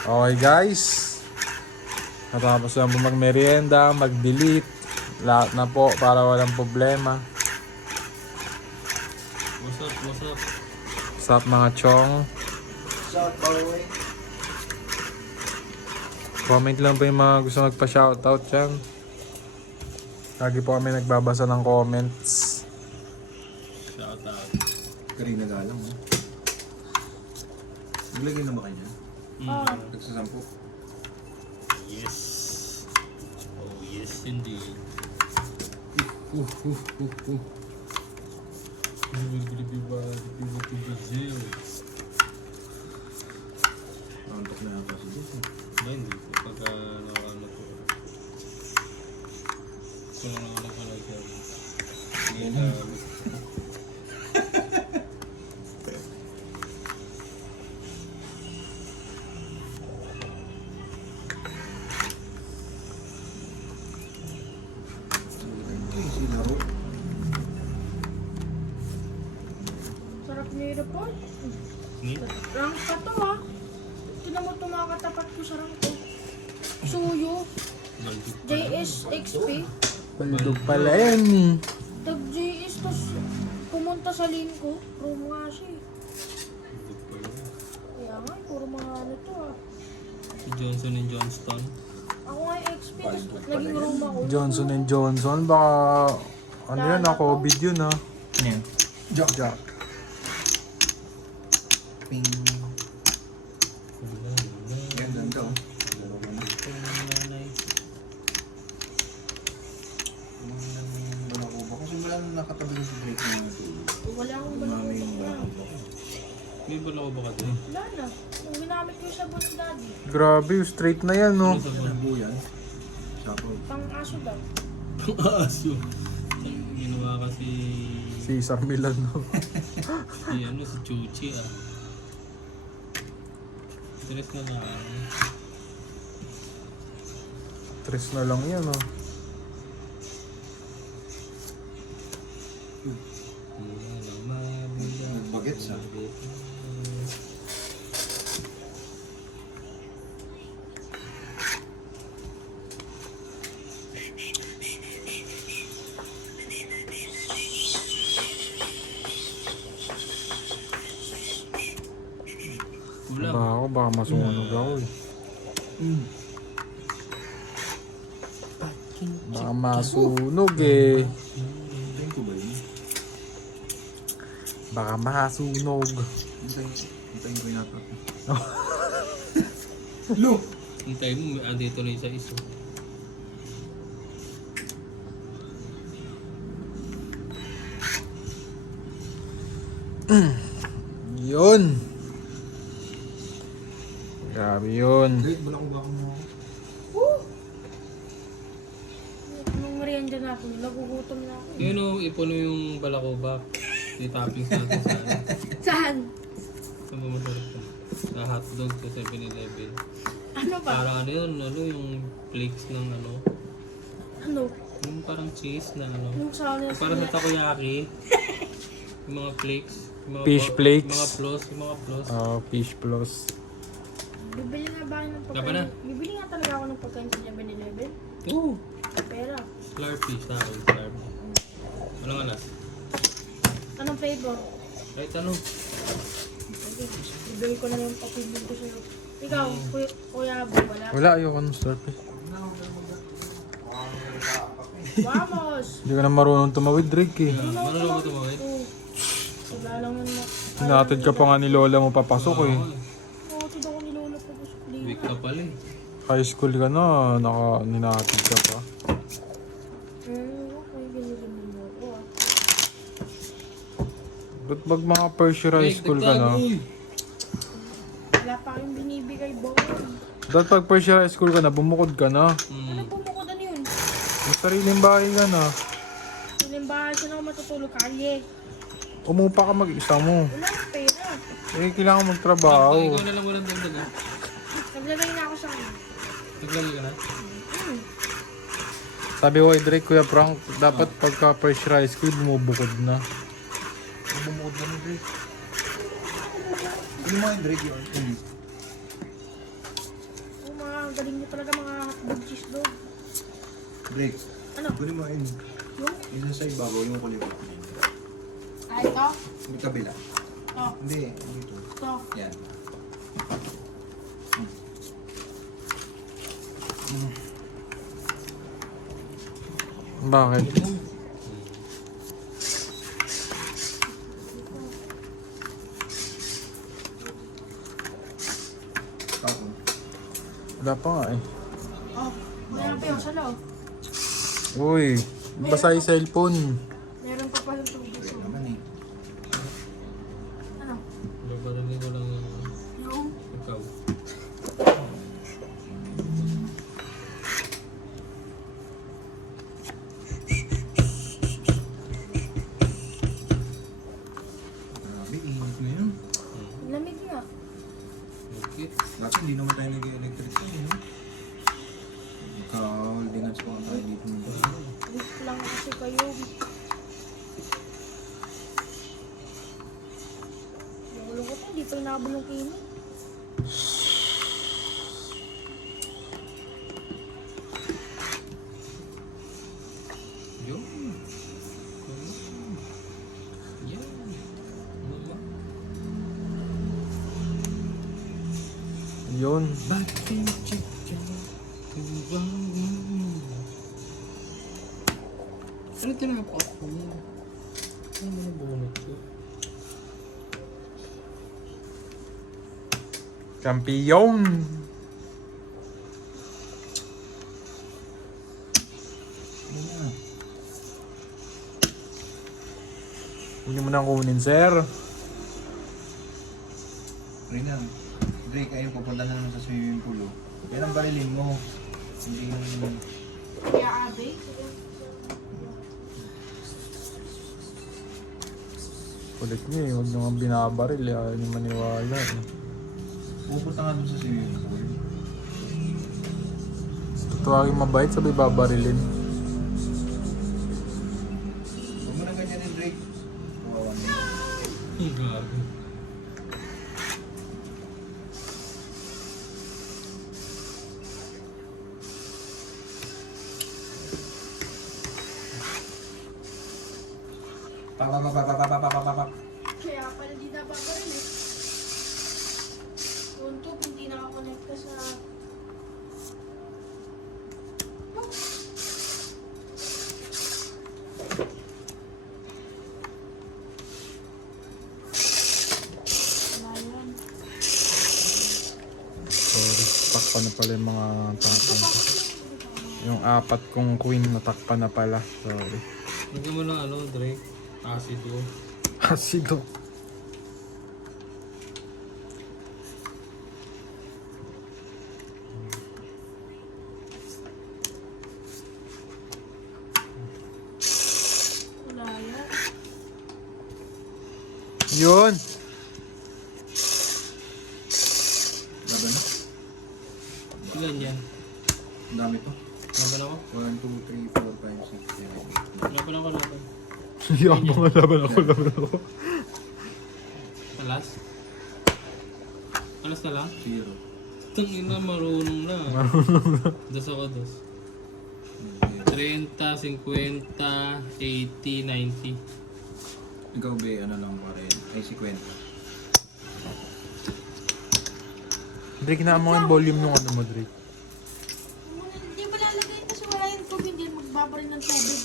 Okay guys, natapos na po magmerienda, mag-delete, lahat na po para walang problema. What's up, what's up? What's up mga chong? Shout boy. Comment lang po yung mga gusto magpa-shoutout dyan. Lagi po kami nagbabasa ng comments. Shout out. Karina galang mo. Naglagay na ba kayo dyan? Nagsasampo. Yes. Oh yes indeed. Nakantok na ako sa dito. Ba hindi po pagka nakakano po. Kung nakakano siya. Hindi na. Si Laro. Sarap ni Report. Ni? Rank pa to ha. Tinan mo tumakatapat ko sa rank ko. Suyo. Baldok pa. JS XP. Baldog pala yan eh. Tag JS tos pumunta sa lane ko. Room nga siya eh. Baldok pa yun. Kaya nga puro mga ano to ha. Si Johnson and Johnston. Ako nga yung XP tos naging room ako. Johnson and Johnson, baka ano yan ah, COVID yun ah. Yan. Jack. Jack. Ping. Yan, ganda oh. Balakuba. Kasi wala nang nakatabi sa break na natulog. Wala akong Mami yung balong. balakuba. May bala ko ba ka doon? Wala na. Nung ginamit ko sa boss daddy. Grabe, straight na yan no. Ano sa Ano po yan? Sapo. Pang aso daw. Pang-aso. Ginawa kasi Cesar Milan no. si Chuchi ah. Tres na lang. Tres na lang yan oh. Nagbagets ah. Kulang. Baka ako, baka masunog ako eh. Baka masunog eh. Hintayin ko ba yun? Baka masunog. Hintayin ko yung apat. Lo! Hintay mo, may adi tuloy sa iso. Yun. Grabe yun. Dahil balakuba ko mo ako. Anong merienda na ako? Nagugutom na ako. Yun o, ipuno yung balakobak. I-toppings natin sa ano. Saan? Saan ba masarap ko? Sa hotdog sa 7-Eleven. Ano ba? Parang ano yun, ano yung flakes ng ano. Ano? Yung parang cheese na ano. Yung sa ano? Parang sa takoyaki. Yung mga flakes. Yung mga Fish flakes. Mga floss, yung mga floss. Fish plus. Bibili nga ba ako ng Tama na. pagkain? Bibili nga talaga ako ng pagkain sa 7-Eleven. Oo. Pera. Slurpee sa akin, Slurpee. Walang alas. Anong flavor? Kahit ano. Okay. Bibili ko na yung papibili ko sa'yo. Ikaw, kuya Abo, wala? Wala, ayoko ng slurpee. Vamos! Hindi ka na marunong tumawid, Drake eh. Marunong ba tumawid? Oo. Wala lang yun mo. Hinatid ka pa nga ni Lola mo papasok eh. Oo, tid ako ni Lola pa sa Week ka pala eh. High school ka na, hinatid ka pa. Okay, binigyan mo ako ah. Ba't pag mga first year high school ka na? Wala pa kayong binibigay, boy. Dapat pag first year high school ka na, bumukod ka na. Ano bumukudan yun? May sariling bahay ka na. Silimbahan siya na ako matutulog kalye. Umupa ka mag-isa mo. Wala akong pera. Eh, kailangan magtrabaho. Ikaw na lang walang dagdag ah. Naglagay na ako sa akin. Naglagay ka na? Sabi ko kay Drake, Kuya Frank, dapat pagka first year high school, bumubukod na. Bumukod na ni Drake. Ano mo yung Drake yun? galing niyo talaga mga hotdog, cheese dog. Drake, Ano? kunin mo yun. Yung? Yung nasa ibabaw, yung kuliwa. Ah, ito? Yung kabila. Ito. Hindi, dito. Ito. Yan. Bakit? Ako. Wala pa nga eh. Oh, mayroon pa yung sa loob. Uy, basa yung cellphone. Meron pa pa yung tubig. Drake naman eh. Ano? Babarinig ko lang Yung? ikaw. Grabe, init na yun. Lamig nga. Okay. Dati hindi naman tayo nag-electric na yun. Nagka-holdingan sa kung tayo dito. Weak lang kasi kayo. Yung ko to, hindi pa inabol yung kini. Yun. Yan. Mama. Yun. Bating chicha. Ano tinapos ko niya? Ano ba nabunot ko? Kampiyon! Ano na? Hindi mo na kunin, sir. Rina, Drake, ayun, pupunta na naman sa swimming pool. Oh. Yan ang barilin mo. Hindi yung... Kaya abe? Kulit niyo eh, huwag nyo nga binabaril eh. Ayaw niyo maniwala eh. Pupunta nga dun sa swimming pool. Tutuwagin mabait, sabay babarilin. Huwag mo na ganyan Drake. Kawawa na yun. Gago. Papapapapapapapapap. Kaya pala di na pa rin eh. Punto, hindi nakakonect ka sa... Wala yan. Sorry, takpan na pala yung mga tapon ko. Yung apat kong queen natakpan na pala. Sorry. Lagyan mo lang ano, Drake. Acido. Asido. Wala yan. Yun! Laban na. Ilan yan? Ang dami to. Laban ako? 1, 2, 3, 4, 5, 6, 7. Laban ako, laban. Yabang laban ako. Alas? Alas na lang? 0. Tangina, marunong na. Dos ako, dos. 30, 50, 80, 90. Ikaw be, ano lang pa rin. Ay, 50. Drake, na mo yung volume nung ano mo, Drake. Hindi mo lalagay kasi wala yung tubig. Hindi magbabarin ng tubig.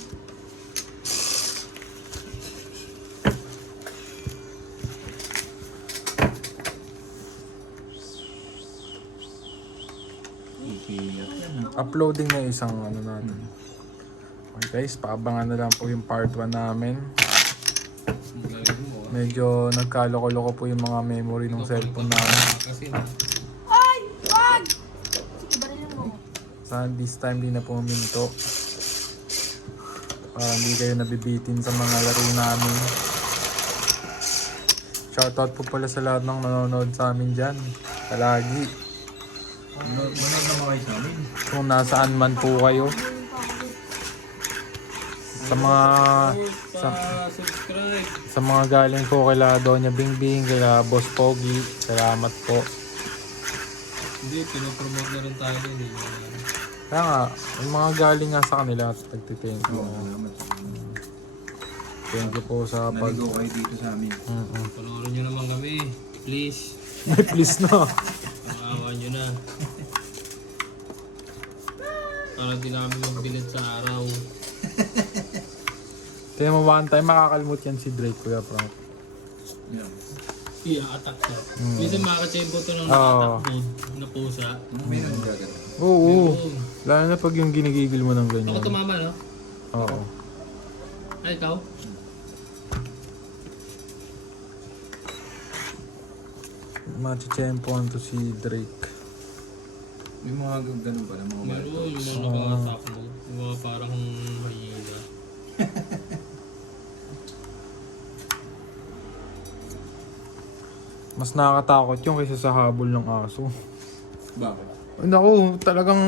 Ipiyat yan ah. Uploading na isang ano natin. Okay guys, paabangan na lang po yung part 1 namin. Ang galing mo, ah. Medyo nagkaloko-loko po yung mga memory ng cellphone namin. Kasi na. Ay! Wag! Sige, barilin mo. Sana this time di na po minto. Para hindi kayo nabibitin sa mga laro namin. Shoutout po pala sa lahat ng nanonood sa amin dyan. Palagi. Manood naman kayo sa amin. Kung nasaan man po kayo. Sa mga Subscribe. sa mga galing po kila Doña Bingbing, kila Boss Pogi, salamat po. Hindi, pinopromote na rin tayo. Hindi na. Kaya nga, yung mga galing nga sa kanila at nagtithank you. Oo, salamat sa inyo. Thank you po sa pag... Naligaw kayo dito sa amin. Panoorin nyo naman kami. Please. Please no. Pangawa nyo na. Para di namin magbilad sa araw. Kaya mo one time makakalimut yan si Drake, Kuya Frank. Yeah. I-attack siya. Minsan makakatsa yung buto ng Oo. attack mode na pusa. May nandiyagan. Oo. Lalo na pag yung ginigigil mo ng Ako ganyan. tumama, no? Oo. Ay, ikaw? Machichampion to si Drake. May mga ganun pala, mga bata. Meron yung mga naka-attack mode. Yung mga parang hyena. Mas nakakatakot yung kaysa sa habol ng aso. Bakit? Ay, naku, talagang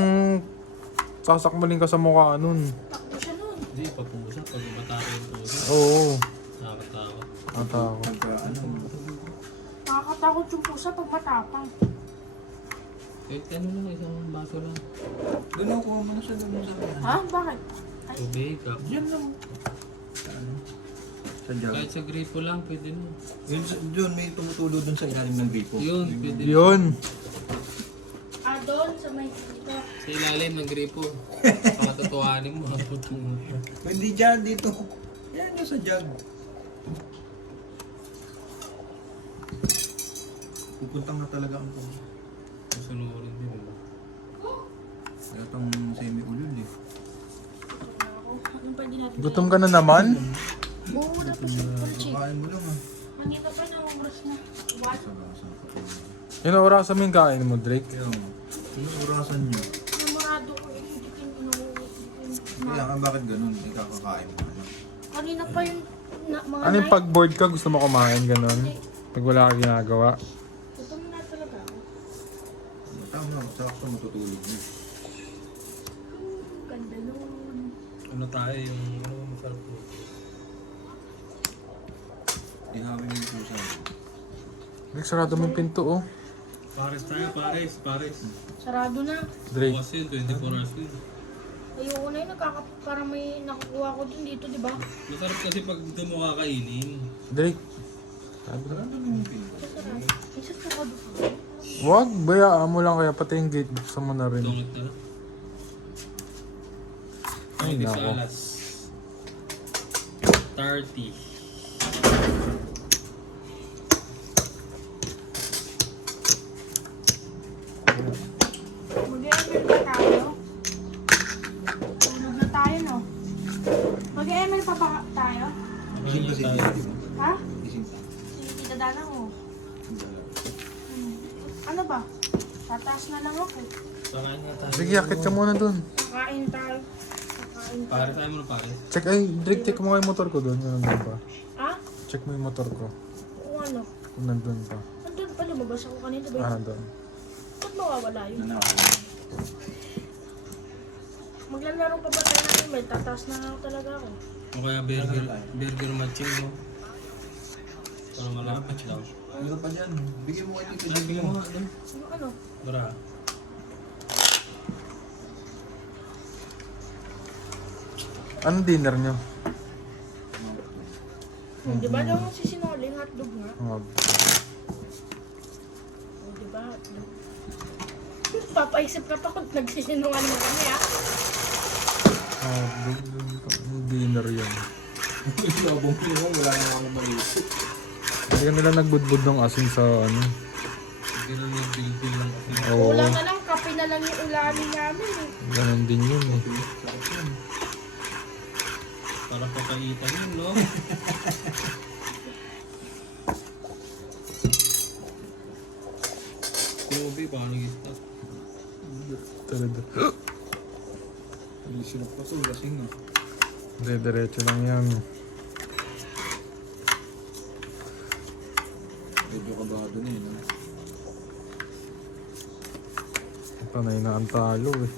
sasakmalin ka sa mukha nun. Takbo siya nun. Hindi, papusa. Pag matake yung pusa. Oo. Nakakatakot. Natakot. Pagka ano, Nakakatakot yung pusa pag matapang. Eh, ano lang, isang baso lang. doon ako muna sa doon sa akin. Ha? Bakit? Tubig, cup. Diyan lang. Sa ano? Sa jug. Kahit sa gripo lang, pwede na. Yun, doon, may tumutulo doon sa ilalim ng gripo. Yun, pwede na. Yun. Ah, doon sa may dito. Sa ilalim ng gripo. Pakatutuhanin mo. Hindi dyan, dito. Yan, yung sa jug. Pupunta nga talaga ang pumunta. Susunurin din. Kaya itong semi-ulul eh. Ano pa din natin? Gutom ka na naman? Oo, na pa siya. Chick. Kakain mo lang ah. Manita pa na oras na. What? Sa Yun orasan mo yung kain mo, Drake. Kaya mo, yung orasan nyo. Namurado ko ikitin inuulit. Kaya nga bakit ganun? Ikakakain mo na. Kanina pa yung mga Ano yung pag bored ka, gusto mo kumain, ganun? Pag wala ka ginagawa. Gutom na talaga ako. Tama, sakto matutulog mo. Ganda nun. Ano tayo yung masarap po. Ihawin mo yung pusa. Drake, sarado mo yung pinto, oh. Pares tayo, pares. Sarado na. Drake. Bukas yun, 24 hours yun. Ayoko na yun. Parang may nakukuha ko din dito, di ba? Masarap kasi pag doon mo kakainin. Drake. Sabi na. Sarado mo yung pinto. Sarado. Isa sarado pa. Wag, bayaan mo lang kaya pati yung gate, buksan mo na rin. Tungit na. Ay, Ay, nako. alas 30. Mag-ML ba tayo? Tulog na tayo, no? Mag-ML pa ba tayo? Gising ba si Tita, di ba? Ha? Gising pa. Sige, tita Dana mo. Ano ba? Tataas na lang ako. Pakain nga tayo. Sige, akit ka muna dun. Kakain tayo. Kakain tayo. Pares tayo muna pares. Check, ay, Drake, check mo nga yung motor ko dun. Yung nandun pa. Ha? Check mo yung motor ko. Kung ano? Kung nandun pa. Andun pa, lumabas ako kanina ba? Ah, nandun. Ba't mawawala yun? Nanakaw. Maglalaro pa ba tayo ng email? Tataas na lang talaga ako. O kaya burger matching mo. Para malapit lang. Meron pa dyan. Bigyan mo kay Tita Ay, Jig bigyan mo mo. nga doon. Ano? Bara. Anong dinner nyo? Di ba daw si Sinoling hotdog nga? Oh, O, di ba hotdog? Papaisip ka pa kung nagsisinungan mo kami, ha? dinner yun. Lobong pinong, wala na ako maliit. Hindi ka nila nagbudbud ng asin sa ano. Hindi na nagbilbil lang kasi. Oo, Wala na lang, kape na lang yung ulamin namin, eh. ganun din yun eh. Para papaitan yun, no? Kobe, paano nag-stop? Talaga. Hindi sinap pa to, lasing ah. Diretso lang yan. Medyo kabado na yun ah. Panay na ang talo eh.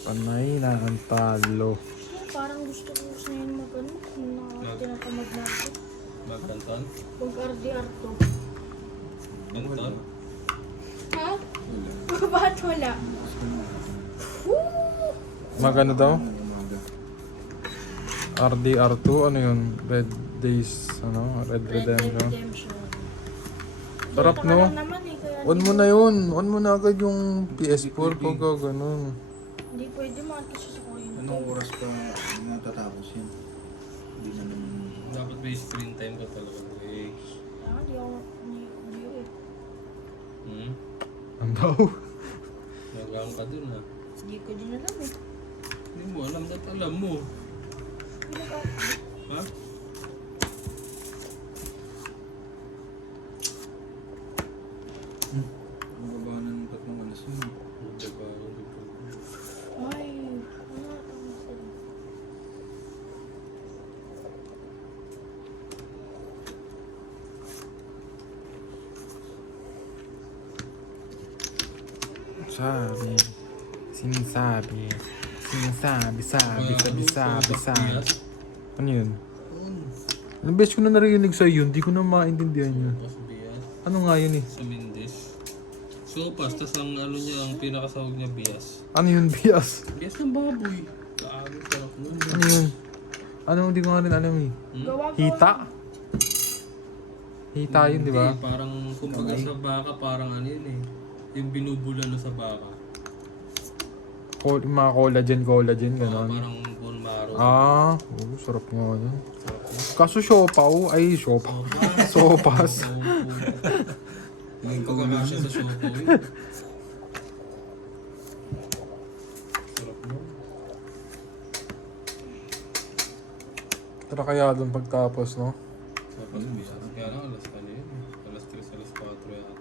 Panay na ang talo. Parang gusto ko gusto ngayon mag-ano, tinatamad na ako. Magkanton? Mag-RDR to. Kanton? Bakit wala? Magano daw? Umaga. RDR2, ano yun? Red Days, ano? Red Red Dead Redemption. Redemption. Sarap, Dito ka no? lang naman eh, kaya On mo na yun. On mo na agad yung PS4 ko, ganun. Hindi pwede mga kasi sa kuya. Anong oras pa matatapos yan? Hindi na naman. Dapat may screen time ka talaga. Eh. Hindi ako, hindi eh. Hmm? Ano daw? Nagang ka dun ha. Hindi ko din alam eh. Hindi mo alam, dapat alam mo. Ano ba? Ha? Ang baba na ng 3 alas yun. Hindi ba? Ay, ano ito masaya? Sabi. Sinasabi. Sinasabi, sabi, sabi, sabi, sabi. Ano yun? Ilang beses ko na narinig sa'yo yun, di ko na maintindihan yun. Mas bias. Ano nga yun eh? Sa Mendes. Sopas, tas ang ano niya, ang pinakasahog niya bias. Ano yun, bias? Bias ng baboy. Kaagod sarap nun. Ano yun? Ano, hindi ko nga rin alam eh. Gawa-gawa. Hita? Hita yun, di ba? Hindi, parang kumbaga sa baka, parang ano yun eh. Yung binubula na sa baka. Yung mga collagen, gano'n. Parang bone marrow. Ah, sarap nga yun. Kaso siopaw, ay siopaw. Sopas. Tingin ko Pagkakasya yun. sa sopo yun. Sarap mo. Tara kaya doon pagtapos, no? Tapos bias. Kaya lang alas ano yun. Alas 3, alas 4 yata.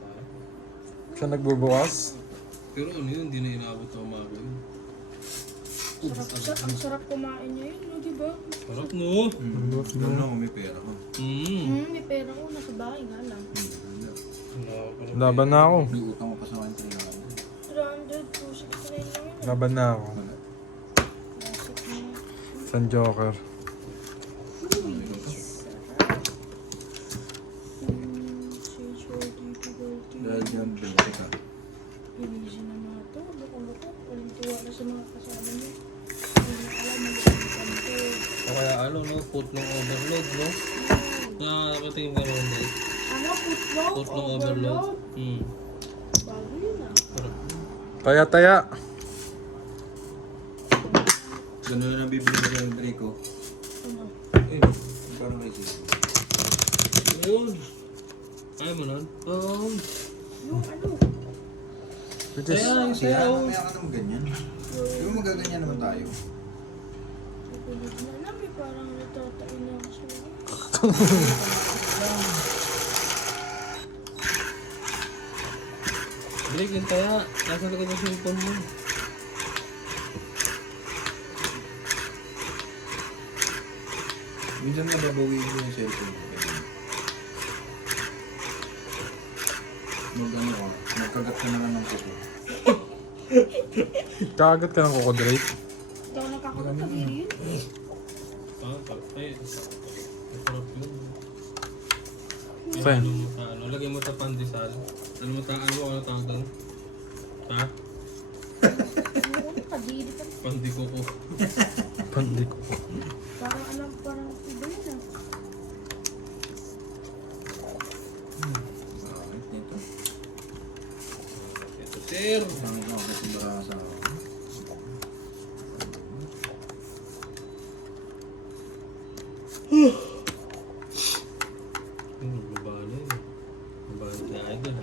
Siya nagbubukas. Pero ano yun, hindi na inabot na umaga yun. Ang sarap kumain niya yun, no, di ba? Sarap no? Doon na kung may pera ko. May pera ko, nasa bahay nga lang. Laban na ako. May utang ko pa sa akin 300. 300, 269 lang yun. Laban na ako. Basic na. San Joker. Sage difficulty. Dahil dyan, bilhin ka. Easy na mga to. Loko-loko. Walang tiwala sa mga kasama niya. Hindi na alam, mag-iipan ko. O kaya ano no, put ng overload no? Nakatingin ka naman dahil. Ano? Putlog? Put ng overload. Bago yun ah. Sarap. Taya-taya. Ganun na nabibili ko yung Draco. Ano? Eh, parang kasi. Ayun. Ayaw mo nun? Yung ano? Which is, Kaya mamaya ka naman ganyan. Di ba magaganyan naman tayo? Kapulog na alam eh. Parang natatain na ako sa Break yun kaya. Nasa likod ng cellphone mo. Minsan nababawi ko yung cellphone ko. Mag-ano ka, magkagat ka na lang ng kuko. kagat ka ng kokodrate. Ikaw nakakulat ka din yun. Ay, sarap yun. Saan? Ano mo sa ano? Lagyan mo sa pandesal. Ano mo ano tawag doon? Ha? Ano? Kadiri pa. Pandikoko. Pandi ko. Parang alam, parang iba yun ah. Bakit nito? Ito sir. Ang ako kasi barasa ako. Babala yun. Babala na idol.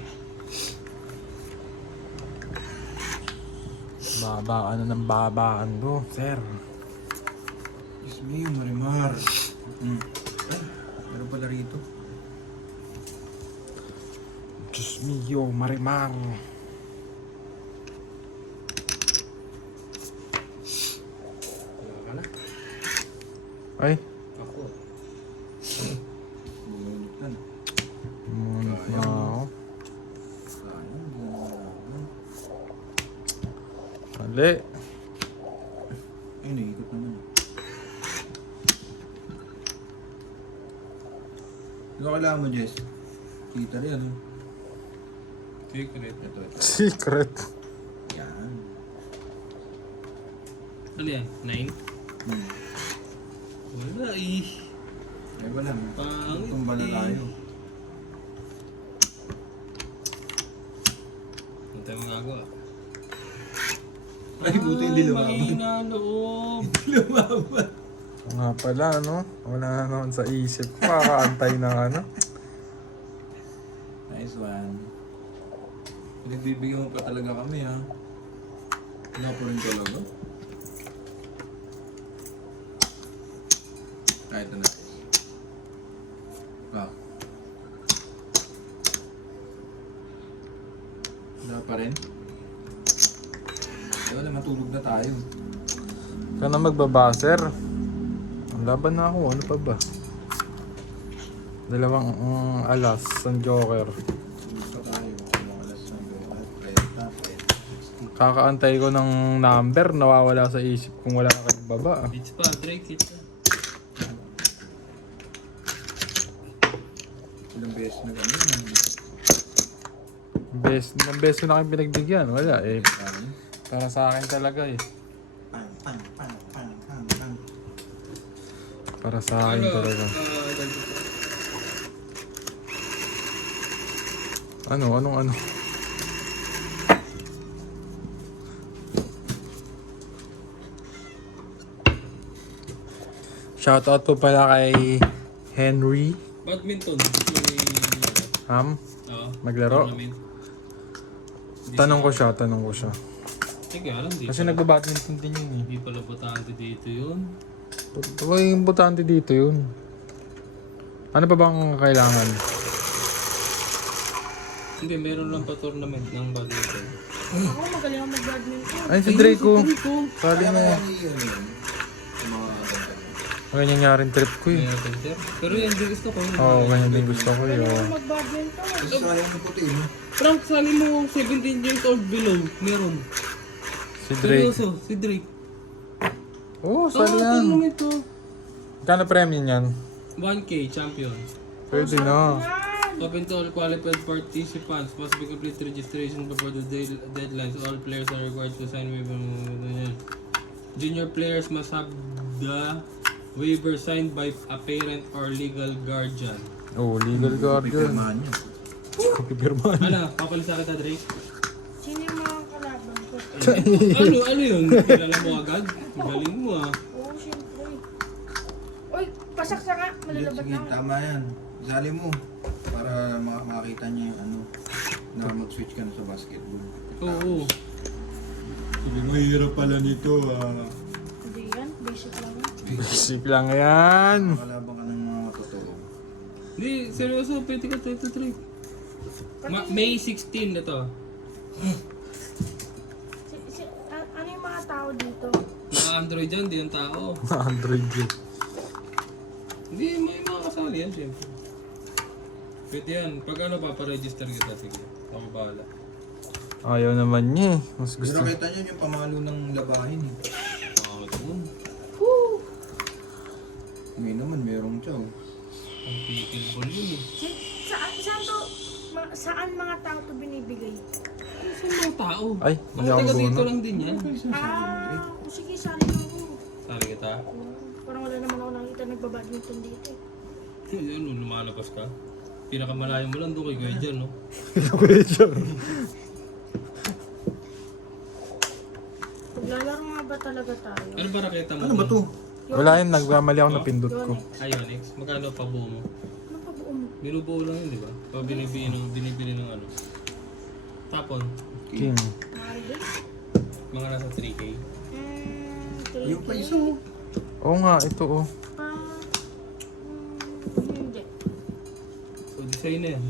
Babaan na ng babaan do, sir. Diyos me, Marimar. Meron pala rito. Diyos mio, Marimar. Wala ka na. Ay, Ako. Bumulot na. munit na ako. Sayang, bumulot. Mali. Ay, nag-ikot naman. Ano kailangan mo, Jess? Kita rin, ano? Secret. Ito. Secret. Ano yan? 9? Hmm. Wala eh. Ay wala. Pangit Tumba na eh. tayo. Ano tayo magagawa? Ay, buti hindi lumabas. Mahina loob. Lumabas. Nga pala, no? Wala na naman sa isip ko. Kakaantay ng ano. Nice one. Pinagbibigyan mo pa talaga kami ha. Wala po rin talaga. Kahit na. Ah. Wala pa rin. Wala, matulog na tayo. Ikaw na magbabaser. Ang laban na ako. Ano pa ba? Dalawang alas. Ang joker. Tulog pa tayo. Mga alas ng 30, 60. Kakaantay ko ng number. Nawawala sa isip kung wala na kayong baba. Hits pa, Drake, hits pa. Ilang beses na kami. Ng best ko na kayo pinagbigyan. Wala eh. Para sa akin talaga eh. Pang, pang, pang, pang, pang, pang. Para sa akin talaga. Ano? Shoutout po pala kay Henry Badminton. May... Ham. Oo. Maglaro? Tournament. Tanong ko siya. Sige, alam di. Kasi nagbabadminton din yun eh. Hindi pala botante dito yun. Ito yung butante dito yun. Ano pa bang kailangan? Hindi, meron lang pa tournament ng badminton. Ako magaling ako mag-badminton. Ay, si Draco. Draco. Sali mo. Kaya yun yun. Sa mga ganyan. Ganyan nga rin trip ko eh. May center. Pero yan, di gusto ko. Oo, ganyan din gusto ko Magaling yun. ako mag-badminton. Kasi sayang na puti, no? Frank, sali mo 17 years old below. Meron. Si Drake. Seryoso, si Drake. Oo, sali yan. Tournament to. Kano premium yan? 1K, champion. Pwede na. Open to all qualified participants. Must be complete registration before the deadlines. All players are required to sign waiver. Junior players must have the waiver signed by a parent or legal guardian. Oh, legal guardian. Pipirmahan niya. Kapipirman. Ano? Papalisa kita, Drake? Sino yung mga kalaban ko? Ano yun? Kilala mo agad? Galing mo ah. Oo, syempre. Uy, pasak ka. Malalabat Sige, na ako. tama yan. Isali mo. Para makakita niya yung ano. Na mag-switch ka na sa basketball. Oo. Sabi mo, hirap pala nito Hindi yan, basic lang yan. Basic lang yan. Kalabang ka ng mga matotoo. Hindi, seryoso. Pwede ka tayo, Drake. May 16 na to. Ano yung mga tao dito? Mga Android yan, di yung tao. Android yun. Hindi, may mga kasali yan, syempre. Pwede yan. Pag ano, paparegister kita, sige. Ako bahala. Ayaw naman niya eh. Mas gusto. Pero kita niyo yung pamalo ng labahin eh. Bakit mo? Woo! Ngayon naman, merong chow. Ang pikil ball yun eh. Saan to? Saan mga tao to binibigay? Saan mga tao? Ay, Mga hindi ako taga dito bunot. lang din yan. Sige, sali na ako. Sali kita. Parang wala naman ako nakita nagbabadminton dito eh. Ano, lumalabas ka. Pinakamalayo mo lang doon kay Kuya Jan, no? Maglalaro nga ba talaga tayo? Ano ba nakita mo? Ano ba to? Wala yun, nagkamali ako napindot ko. Ionix. Magkano pa buo mo? Ano pa buo mo? Binubuo lang yun, di ba? Pag binibili ng ano. Tapon, King. Mahal din? mga nasa 3K. Yung pa isa oh. Oo nga, ito oh. Hindi. So, design na yan.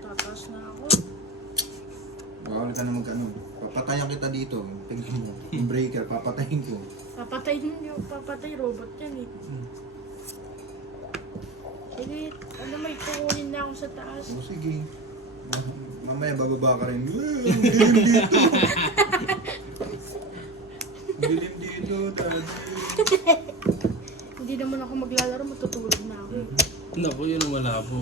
Tataas na ako. Bawal ka na mag-ano. Papatayan kita dito. Tingin mo. Yung breaker, papatayin ko. Papatay robot yan eh. Sige, ano may kukunin na ako sa taas. O sige. Mamaya bababa ka rin. Ang dilim dito. Ang dilim dito, daddy. Hindi naman ako maglalaro, matutulog na ako eh. Naku, yun ang malabo.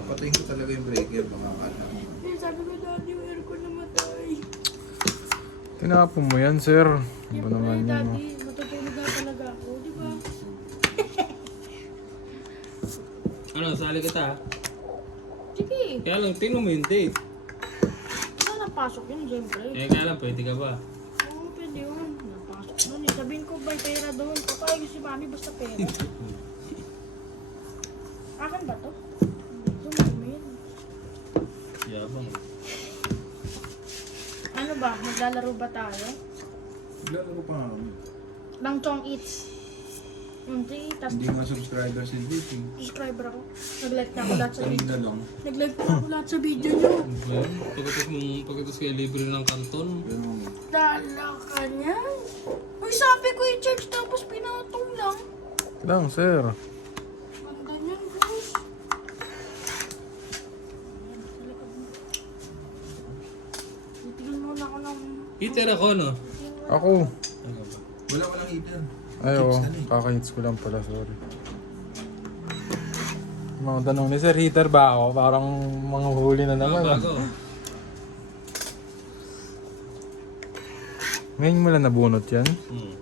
Papatayin ko talaga yung breaker. Baka kala mo. Eh, sabi ko dati yung aircon namatay. Tinapon mo yan, sir. Ano ba Siyempre, naman yun? daddy, matutulog na talaga ako, di ba? Ano, sali ka ta? Sige, Kaya lang, tingnan mo yung date. wala napasok yun, siyempre. Kaya lang, pwede ka ba? Oo, pwede yun. Napasok nun eh. Sabihin ko ba pera doon? Papayag si mami basta pera. Akin ba to? Ito, mami. Yabang. Ano ba? Maglalaro ba tayo? Lalo ko pa nga kami. Bang Chong Eats. Sige, tas Hindi nga subscriber si Dating. subscriber ako. Nag-like na ako lahat sa Kanina video. lang. Nag-like na ako lahat sa video nyo. Ano ba yun? Pagkatapos kaya libre ng kanton. Ganun. Dala ka niya. Uy, sabi ko i-charge tapos pinatong lang. Lang, sir. Ganda niyan, guys. Titigil muna ako ng... Heater ako, no? Ako. Ano ba? Wala walang heater. Ay, oo. Chips na eh. Kakahits ko lang pala, sorry. Mga tanong ni Sir, heater ba ako? Parang mga huli na naman. Ah. Bago. Ngayon mo lang nabunot yan? Hmm.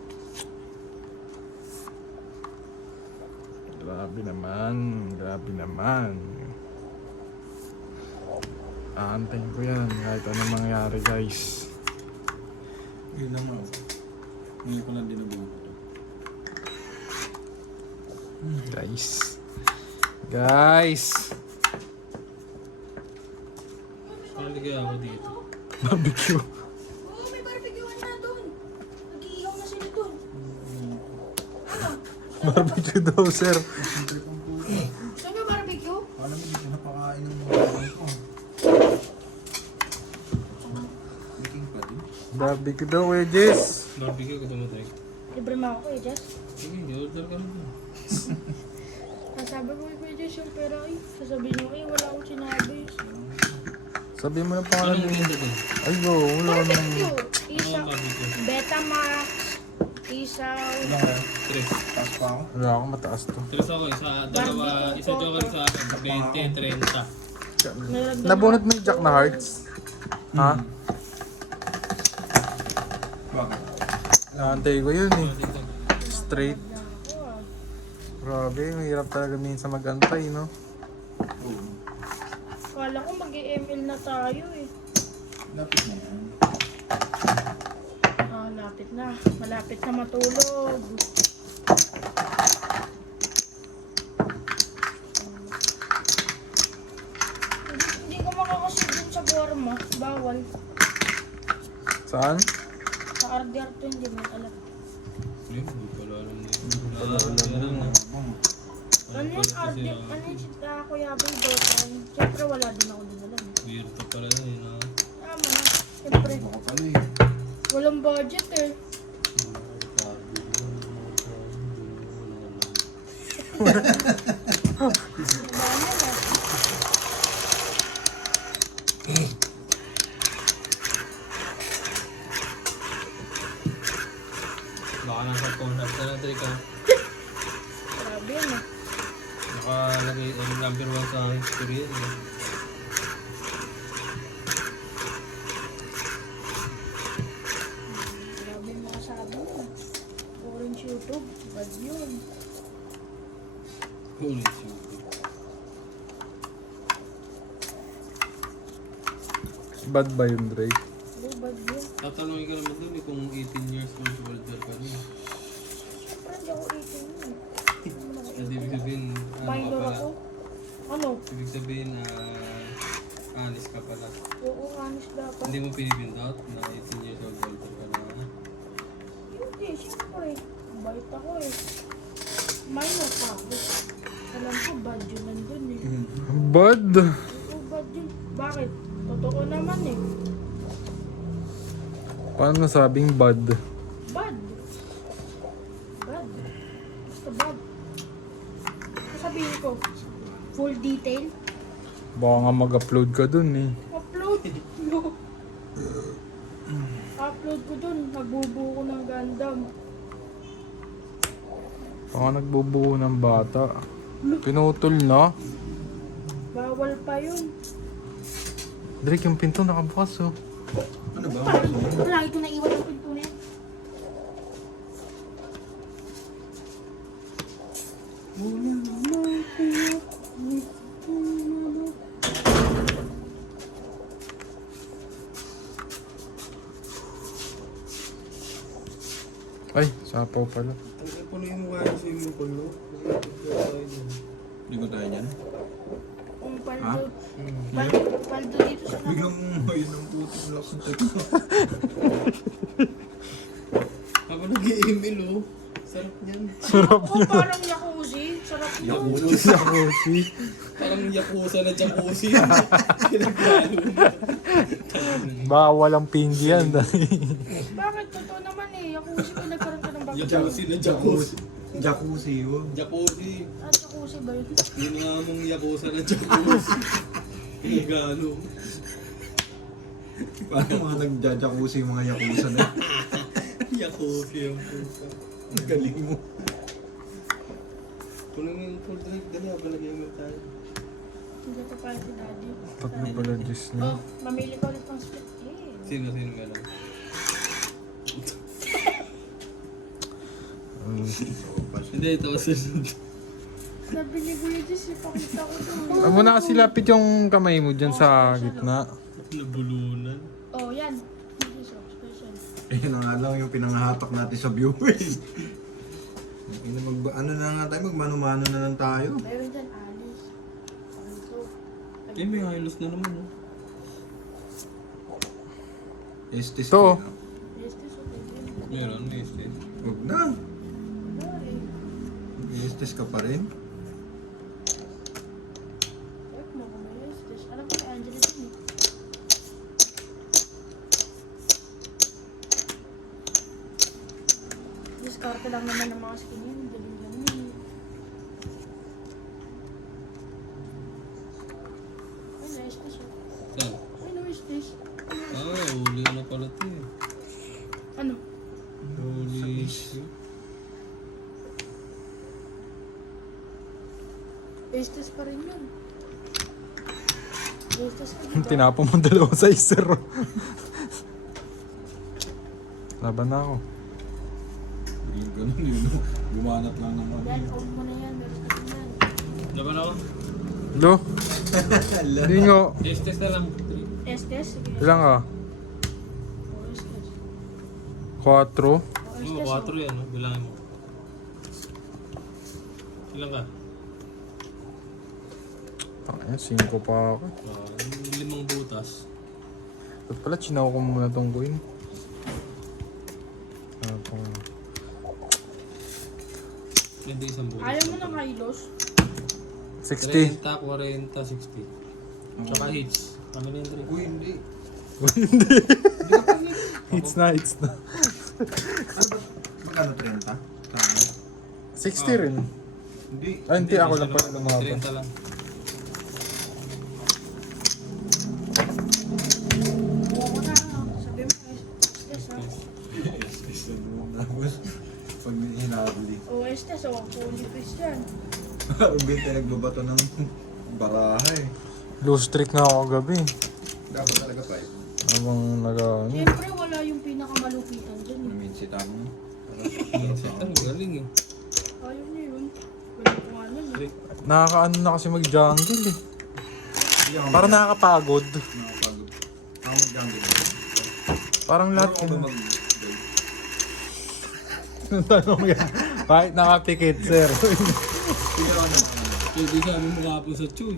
Grabe naman. Grabe naman. Aantayin ko yan kahit anong mangyari, guys. Yun naman. Ngayon ko lang din nabuo. Guys. Guys. Sali kaya ako dito. Barbecue. Oo, may barbecuean na doon. Nag-iihaw na sila doon. Barbecue daw, sir. Saan yung barbecue? Alam mo, dito napakain ng mga ko. Baking pa din. Barbecue daw, eh, Jess. Barbecue ko tumatay. Libre mo ako eh, Jess. Sige, order ka na. Sabi ko kay Jess yung pera eh. Sasabihin nyo eh, wala akong sinabi. Sabihin mo na pangalan Anong mo. ganda doon? Ay, go. Wala nang... Barbecue! Ano Isaw. ang barbecue? Betamax. Isaw. Ilang kaya? Tres. Taas pa ako. Wala ako, mataas to. Tres ako, dalawa, isa joker sa akin. 20, 30. Nabunot mo yung Jack na Hearts? Ha? Bakit? Naantay ko yun eh. Dito. Straight. Grabe, mahirap talaga minsan mag-antay, no? Oo. Kala ko mag-ML na tayo eh. Lapit na yan. Ah, lapit na. Malapit na matulog. Hindi ko makakasid dun sa Gorma. Bawal. Saan? Sa RDR to hindi mo alam. Yun, hindi pala alam nito. Pala alam mo. Ano yung RDR? Ano yung Kuya Bay Dota? Siyempre wala din ako din alam. Weird to pala yun, ha? Tama na. Siyempre. Ako pala eh. Walang budget eh. Dami na. Baka nasa corner ka na, Drake, ha? Grabe yan eh. Nakalagay ang number 1 sa history yan, eh. Grabe yung mga sabi mo. Orange YouTube. Bad yun. Holy shit. Bad ba yun, Drake? Oh, bad yun. Tatanungin ka naman dun, eh, kung 18 years old older ka rin. Siyempre hindi ako 18 yun. Hindi ibig sabihin, ano ka Minor pala? ako. Ano? Ibig sabihin, honest ka pala. Oo, honest dapat. Hindi mo pinipindot na 18 years old older ka na. Hindi, siyempre. Bait ako eh. Minor pa ako. Alam ko, bad yun nandun eh. Bad? Oo, bad yun. Bakit? Totoo naman eh. Paano nasabing bad? Bad. Bad. Basta bad. Sasabihin ko, full detail. Baka nga mag-upload ka dun eh. Upload. No. Upload ko dun. Nagbubuo ko ng Gundam. Baka nagbubuo ng bata. Pinutol na. Bawal pa yun. Drake, yung pinto nakabukas oh. Ano ba? Lagi ko naiwan ang pinto na yan. Ay, sapaw pala. Ang puno yung mukha niya sa swimming pool, no? Ligo tayo dyan. Ang Ha? paldo. Paldo dito sa Biglang ayun ang putik na sa text. Ako nag-i-email, oh. Sarap niyan. Ako parang jacuzzi. Sarap yun. Jacuzzi. Parang yakuza na jacuzzi. Pinaglalo mo. Baka walang pingi yan. Bakit? Totoo naman eh. Jacuzzi ko nagkaroon ka ng bago. Jacuzzi na jacuzzi. Jacuzzi yun. Jacuzzi. Ah, jacuzzi ba yun? Yun nga mong yakuza na jacuzzi. Pinagalo. Parang mga nagja-jacuzzi yung mga yakuza na. Jacuzzi yung pusa. Ang galing mo. Puno mo yung full drink. Dali, balagyan mo tayo. Hindi ko pala si daddy. Tatlo pala Diyos niya. Oh, mamili ko ulit ng split. Eh. Sino meron? Hindi, ito kasi. Sabi ni Kuya Jess, ipakita ko doon. Huwag mo na kasi lapit yung kamay mo dyan sa gitna. Nabulunan. Oh, yan. This is special. Ayun na nga lang yung pinangahatak natin sa viewers. Ano na nga tayo, magmano-mano na lang tayo. Meron dyan, Alice. Ito. Eh, may highlos na naman, oh. Estes Ito. kayo. Yes, this okay. Meron, may state. Huwag na. Ay, Estes ka pa rin. check mo kung may yes, this. Alam ko kay Angela din eh. Discarte lang naman ng mga skin yun. Galing lang yun. Ay, nice this. Saan? Ay, nice this. Ah, huli na pala ito, eh. Ano? Holy shit. Estes pa rin yun. Estes pa rin. Tinapon mo dalawa sa isero. Laban na ako. Yung ganun yun. Gumanat lang naman. Yan, own mo na yan. Meron ka din yan. Laban ako? Lo? Hindi nyo. Test na lang. Estes? Sige. Ilang ka? Oh, Estes. 4. Oh, Oo, Estes. 4 yan, no? Bilangin mo. Ilan ka? Ay, 5 pa ako. Ah, 5 butas. Ba't pala, chinaw ko muna tong coin. Hindi isang butas. Ayaw mo ng Hylos? 60. 30, 40, 60. Tsaka hits. Kami na yung 3. Uy, hindi. It's na, it's na. Ano ba? Magkano 30? Tama. 60 rin. Hindi. Ay, hindi ako lang pala lumabas. 30 lang. Buwa ko na. Sabi mo, Estes ha? Estes na tapos pag hinabli. Oh, Estes. Oh, holy fish yan. Parang binte naglubato ng baraha eh. Loose streak na ako gabi. Dapat talaga 5. Habang Siyempre, wala yung pinakamalupitan dyan. eh. Naminsit ako. Ang galing eh. Ayaw niya yun. Galing ko nga nun eh. nakakaano na kasi mag-jungle eh. Parang nakakapagod. Nakapagod. Ako mag-jungle. Parang lahat Ako ba mag Tanong yan. Kahit nakapikit, sir. Figure out naman. Pwede kami mukha po sa Chuy.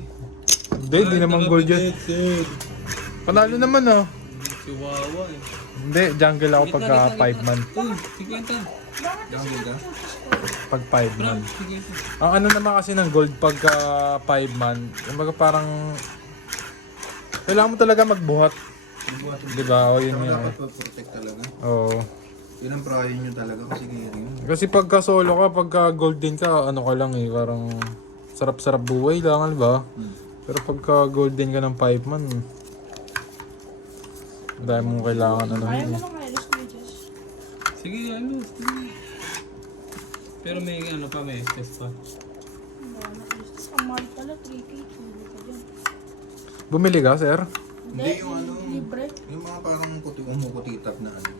Hindi naman gold yun. Panalo naman ah. Chihuahua eh. Hindi, jungle ako pagka 5 man. Uy, 50. Bakit kasi Jungle ka? Pag 5 man. 50. Ang ano naman kasi ng gold pagka 5 man, kumbaga parang kailangan mo talaga magbuhat. Di ba? O yun Saka yun. dapat mag-protect talaga. Oo. Yun ang prayo nyo talaga kasi carry mo. Kasi pagka solo ka, pagka golden ka, ano ka lang eh, parang sarap-sarap buhay lang, di ba? Pero pagka golden ka ng 5 man, dahil mong kailangan ano. Ayaw mo ng Hylos, Kuya Jess. Sige, ano. sige. Pero may ano pa, may test pa. Wala na Estes. Ang mahal pala, 3K. Hindi ka dyan. Bumili ka, sir? Hindi yung ano, Libre. yung mga parang umukutitap na ano.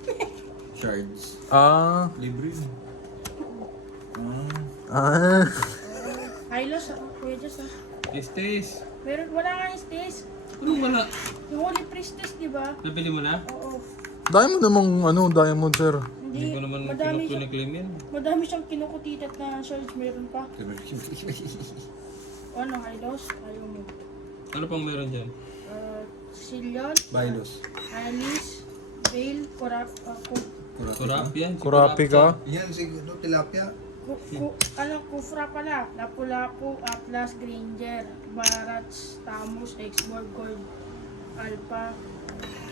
Shards. Ah. Libre yun. Ah. Hylos, Kuya Diyos Estes. Meron, wala nga yung stays. Anong wala? Yung Holy Priestess, di ba? Nabili mo na? Oo. Diamond namang ano, diamond sir. Hindi ko naman madami kinuklaim yan. Madami siyang kinukutitat na shards, meron pa. O ano, Hylos? Ayaw mo. Ano pang meron dyan? Sicilian, Bylos. Alice, Vale, Kurap yan. Kurapi ka. Yan, siguro tilapia. Kufra pala, Lapu-Lapu, Atlas, Granger, Barats, Tamus, Exborg, Gold, Alpha,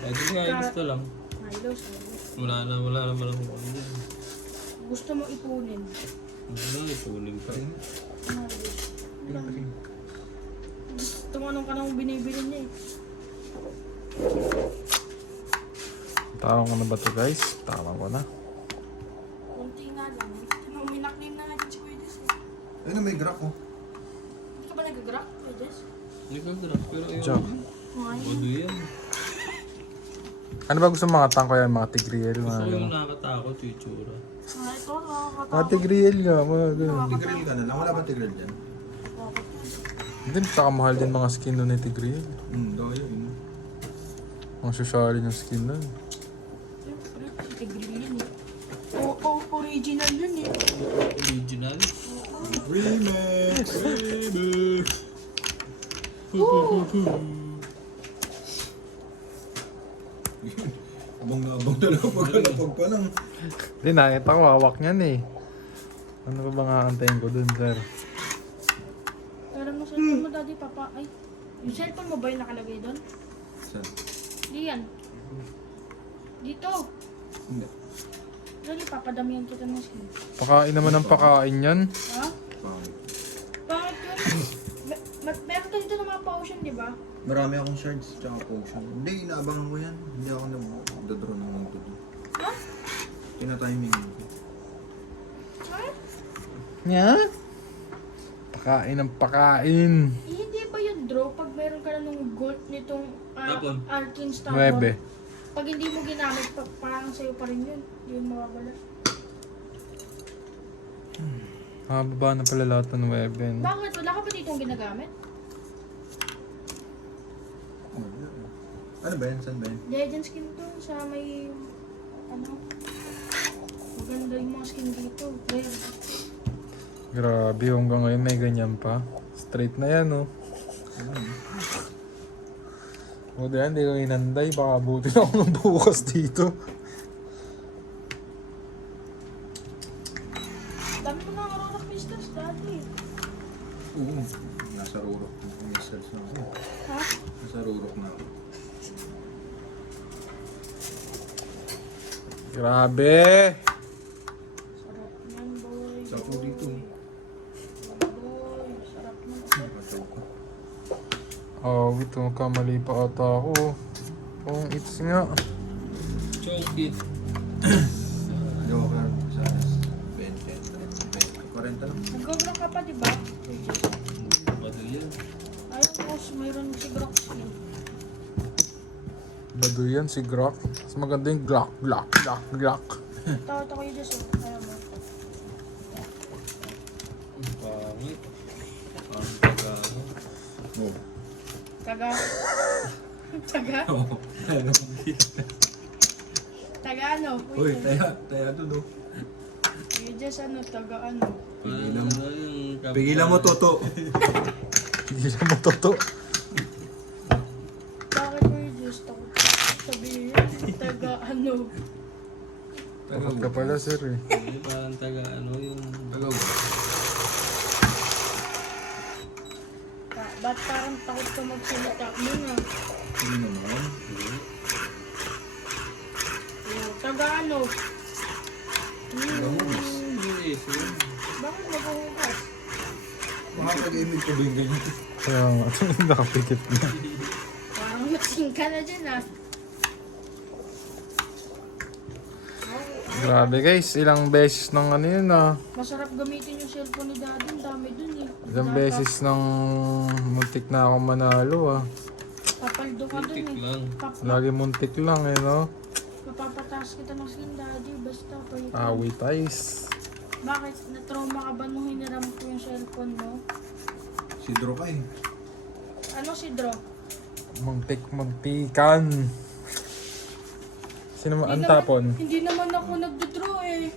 Ay, di nga, gusto lang. Hylos. Wala naman akong ano dyan. Gusto mo ipunin. Wala, ipunin pa. Hylos. Tumanong ka nang binibili niya eh. Tawang ko na ba to guys? Tawang ko na. Kunti nga lang. Ano, may naklim na natin si Kuya Jess eh. Ayun, may graph oh. Hindi ka ba nag-graph, Kuya Jess? Nagka-drop, pero ayaw Joke. mo. Ay. Bodo yan. Ano ba gusto mga tangko yan? Mga tigriel? Gusto ko Mga yung nakakatakot yung itsura. Ito, nakakatakot. mga tigriel nga. Mga ganun. Tigrill ka na lang. Wala ba tigrill dyan? Hindi, takamahal din mga skin doon ni tigriel. Daya yun. Mga sosyali yung skin doon. Tigrill yun eh. Original yun eh. Original. Remix! Remix! Abang na abang talaga pagkalapag pa lang. Hindi, nakita ko hawak niyan eh. Ano ba bang aantayin ko doon sir? Pero mo cellphone mo, Daddy, papa. Ay, yung cellphone mo ba yung nakalagay doon? Saan? Hindi yan. Dito. Hindi. Dali, papadamihan kita ng skin. Pakain naman ng pakain yan. Ha? Pangit. Bakit yun? Meron ka dito ng mga potion, di ba? Marami akong shards tsaka potion. Hindi, inaabangan ko yan. Hindi ako nag-draw ng mga tudo. Ha? Tina-timing ko. Ha? Nya? Pakain ng pakain. Eh, hindi ba yung draw pag meron ka na nung gold nitong Tapon. Arcane Star? 9. Pag hindi mo ginamit, parang sa'yo pa rin yun. Hindi yun mawawala. Baba na pala lahat ng 9. Bakit? Wala ka ba ditong ginagamit? Ano ba yan? Saan ba yan? Legend skin to sa may... Ano? Maganda yung mga skin dito. Rare. Grabe, hanggang ngayon may ganyan pa. Straight na yan, oh. O diyan, hindi ko inanday. Baka buti na ako ng bukas dito. Dami mo na Aurora Crystals dati. Oo. Nasa rurok. Missiles na ako. Ha? Nasa rurok na ako. Grabe! Sarap yan, boy. Sarap mo dito. Boy, sarap mo. Pataw ko. Oh, ito, kamali pa ata ako. Oh, it's nga. Chonky. Joker. Sa 20. 40 lang. Nag-grok ka pa, di ba? Bodo yan. Ayun po, mayroon si Grok skin. Bado yan, si Glock. Mas maganda yung Glock. Tawad ako yung Diyos, ayaw mo. Pangit. Pangit taga ano. Oo. Taga? Taga? Oo. Taga ano? Uy, taya tudo. Kuya Diyos, ano? Taga ano? Pigilan mo. Yung Pigilan mo, Toto. Hindi na matoto. Bakit Kuya Diyos? Takot sabihin. Taga ano? Takot ka pala, sir eh. Hindi, parang taga ano yung... Tagaw. Ba't parang takot ka magsalita mo na? Hindi naman. Taga ano? Yes, yun. Bakit maghuhugas? Makapag-image ko ba yung ganyan? Kaya nga, nakapikit na. Parang lasing ka na dyan ah. Grabe guys, ilang beses ng ano yun ah. Masarap gamitin yung cellphone ni Daddy. Ang dami dun eh. Ilang beses ng muntik na akong manalo ah. Papaldo ka dun Muntik eh. lang. Lagi muntik lang eh, no? Mapapataas kita ng skin, daddy. Basta pwede. Awit ice. Bakit? Na-trauma ka ba nung hiniram ko yung cellphone mo? Si Dro ka eh. Ano si Drop? Muntik-muntikan. Sino mo ang tapon? Hindi naman ako nagdodraw eh.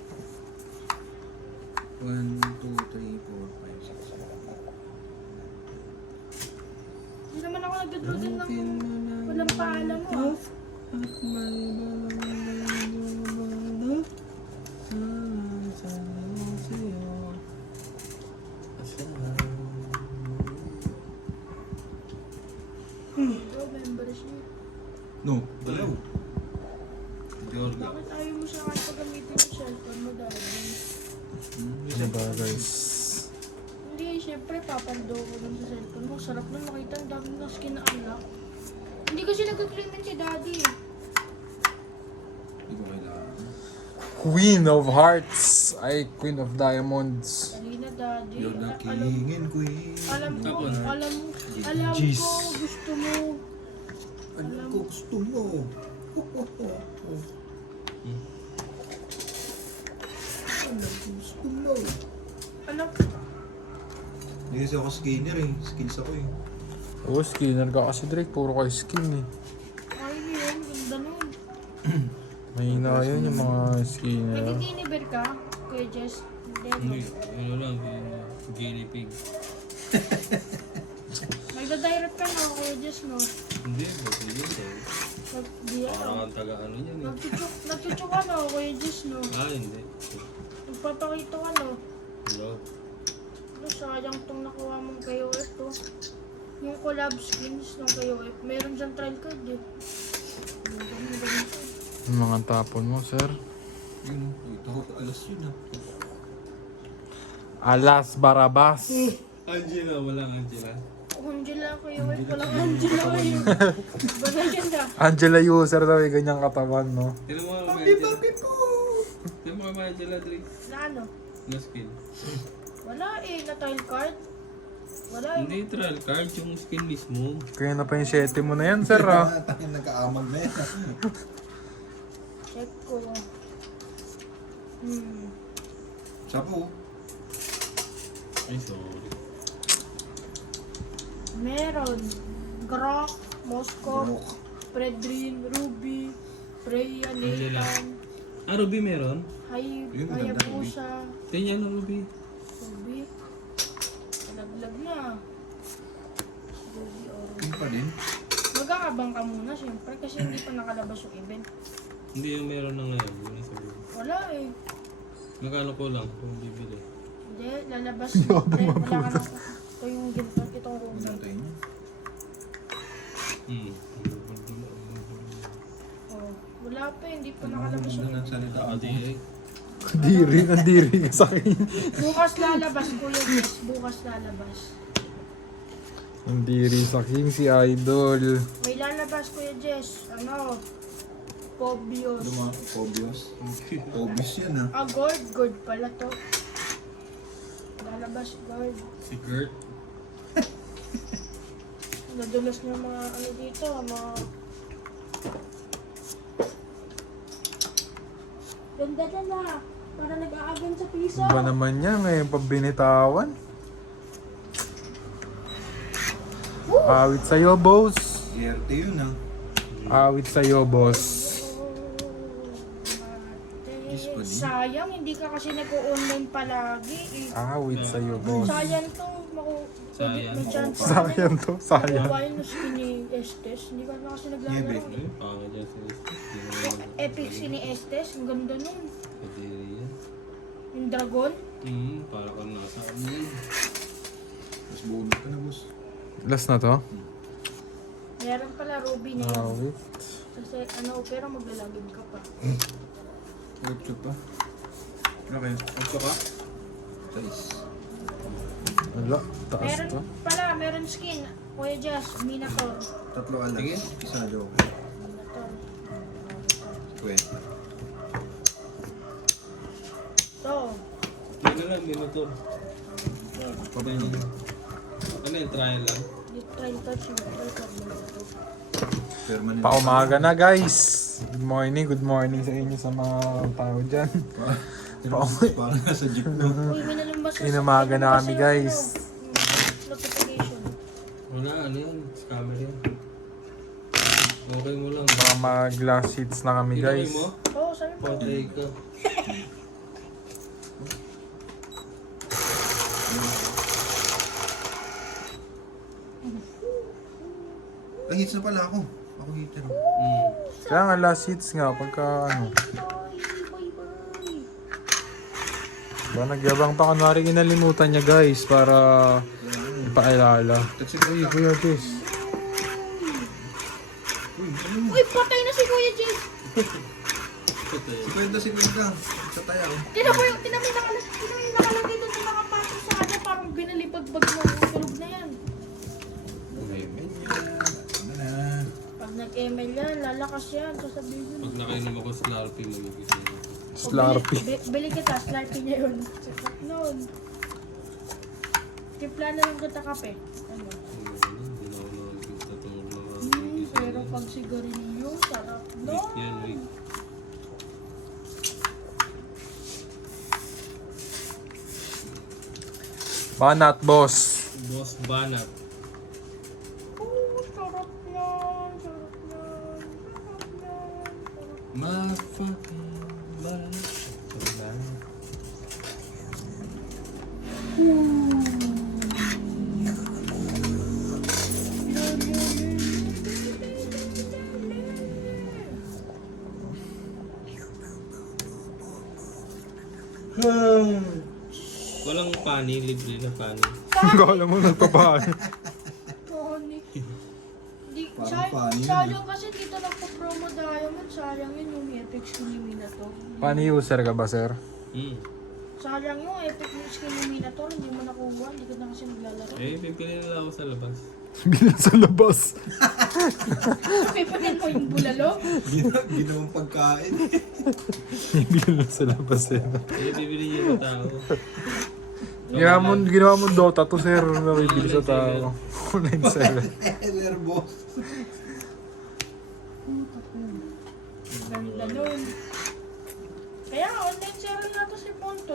1, 2, 3, 4, 5, 6, 7. Hindi naman ako nagdodraw din ng walang paalam mo ah. Bro, membership. No, dalaw. Jorga. Bakit ayaw mo siya kahit pagamitin yung cellphone mo, daddy? Ano ba guys? Hindi, syempre papaldo ko dun sa cellphone mo. Sarap nun makita ang dami ng skin na unlock. Hindi kasi nag-clean si daddy eh. Hindi ko kailangan. Queen of Hearts. Ay, Queen of Diamonds. Dali na, daddy. You're the Alam king and queen. Alam ko, Tapon. alam Jeez. ko, gusto mo. Alam ko gusto mo. Alam ko gusto mo. Alam, Hindi kasi ako skinner eh. Skills ako eh. Oo, skinner ka kasi Drake. Puro kayo skin eh. ay yun, ganda nun. Mahina yun yung mga skinner. Nagtitiniber ka, Kuya Jess? Hindi. Hindi. Ano lang. Guinea pig. Magda-direct ka no, Kuya Jess, no? Hindi. Ba't yun eh? Di Parang ano. ang taga ano yan eh. Nagtutsuk ka no, Kuya Jess, no? Ah, hindi. Nagpapakita ka no? No. Ano, sayang tong nakuha mong KOF to. Yung collab skins ng KOF, meron dyan trial card eh. Ganito. Yung mga tapon mo, sir. Yun oh. Ito ako alas yun ah. Alas Barabas. Angela. Walang Angela. Angela KOF, walang Angela kayo. Ba na yan na? Angela user daw yung ganyang katawan, no? Tinan mo nga Happy Angela. birthday ko! Tinan mo nga Angela Drake. Na ano? Na skin. Wala eh, na trial card. Wala eh. Hindi trial card. Yung skin mismo. Kaya na pa yung 7 mo na yan, sir, ah. Tayo nagkaamag na yan. Check ko. Sapo. Ay, sorry. Meron. Grok, Moscow, Brok. Predrin, Ruby, Freya, Nathan, Ah, Ruby meron? Yun, maganda, Hayabusa, Tingnan ang Ruby. Ruby. Nalaglag na. Ruby or King pa din. Mag-aabang ka muna syempre kasi hindi pa nakalabas yung event. Hindi yung meron na ngayon. Yun yung sabi ko. Wala eh. Magkano ko lang kung bibili. Hindi, lalabas. Hindi, wala ka na. Ito yung ginto, itong Ruby. Pinantay niya. Oh, wala pa eh, hindi pa nakalabas yung Ganda ng event. salita ako. Andiri ka sa akin. Bukas lalabas, Kuya Jess. Bukas lalabas. Andiri sa king si Idol. May lalabas, Kuya Jess. Ano? Pobios. Ano mga Pobios? Pobios yan ah. Ah, gold. Gold pala to. Lalabas, gold. Si Kurt. Nadulas na mga ano dito, mga... Ganda na. Para nag-aagan sa piso. Ba naman yan, ngayon pa binitawan. Awit sa'yo, boss. ERT yun ah. Awit sa'yo, boss. Kiss pa din. Sayang, hindi ka kasi nag-online palagi eh. Awit sa'yo, boss. Sayang to. Sayang. May chance Sayang to, sayang. Makuha yung skin ni Estes. Hindi ka na kasi Yebe. naglalaro. Ay, pangalan dyan sa Epic skin ni Estes. Ang ganda nun. Kadiri yan. Yung dragon. Para ka nasa ano yun. Mas bonus ka na boss. Last na to? Meron pala Ruby na yun. Awit. Kasi ano, pero maglalagin ka pa. Workshop pa. Okay. Workshop ka? Size. Wala, taas Meron to. pala, meron skin. Kuya Jazz, Minator. Tatlo alas. Sige. Isa joke. Minator. Kwenta. To. Yan na lang, minutor. Pabay niyo. Ano yung trial lang? Try touch mo. Try touch mo. Permanent. Paumaga na guys. Good morning sa inyo sa mga tao dyan. Parang nasa jeep no. Uy, may nalabas Inamaga na kami guys. Notification. Wala, ano yan? Scammer yan. Okay mo lang. Baka mag-glass sheets na kami guys. Mo? Oo, sabi mo. Patay ka. Ay, hits na pala ako. Ako hitter. Hmm. Kaya nga last sheets nga pagka ano. Boy. Ba nagyabang pa kunwari inalimutan niya guys para ipaalala. That's it. Uy, Kuya Jess. Uy, patay na si Kuya Jess. Patay. Si Kwento, si Kwento. Sa tayaw. Tinan mo yung nakalagay doon sa mga pato sa kanya. Parang binalipagbag mo. Tulog na yan. Ano na. Pag nag-ML yan, lalakas yan. Sasabihin Pag yun. nakainom ako Slurpee, magigising ako. Slurpee. Bili kita, Slurpee niya yun. Sarap nun. Timpla na lang kita kape. Ano? Hindi na ako nakikita itong mga Pero pag sigarilyo, sarap week nun. yan, week. Banat boss. Boss Banat. Sarap yan. Sarap yan. Sarap yan. Motherfucking Banat. Walang pani, libre na pani. Kala mo nagpapaano. Tony. Di, Parang paano yun, sayang kasi dito nagpo-promo Diamond. Sayang yun yung epic skin ni Minator. Paano user ka ba sir? Hmm. Sayang yung epic skin ni Minator. Hindi mo nakuha. Hindi ka na kasi maglalaro. Eh, pipili nila ako sa labas. Bilang sa labas. Pipilin mo yung bulalo. Ginawang pagkain. Bilang sa labas eh. Eh, bibili niyo yung tao. Ginawa mo Dota to sir na bibili sa tao. 9-7. Eller boss. Ganda nun. Kaya nga, online seller na to si Ponto.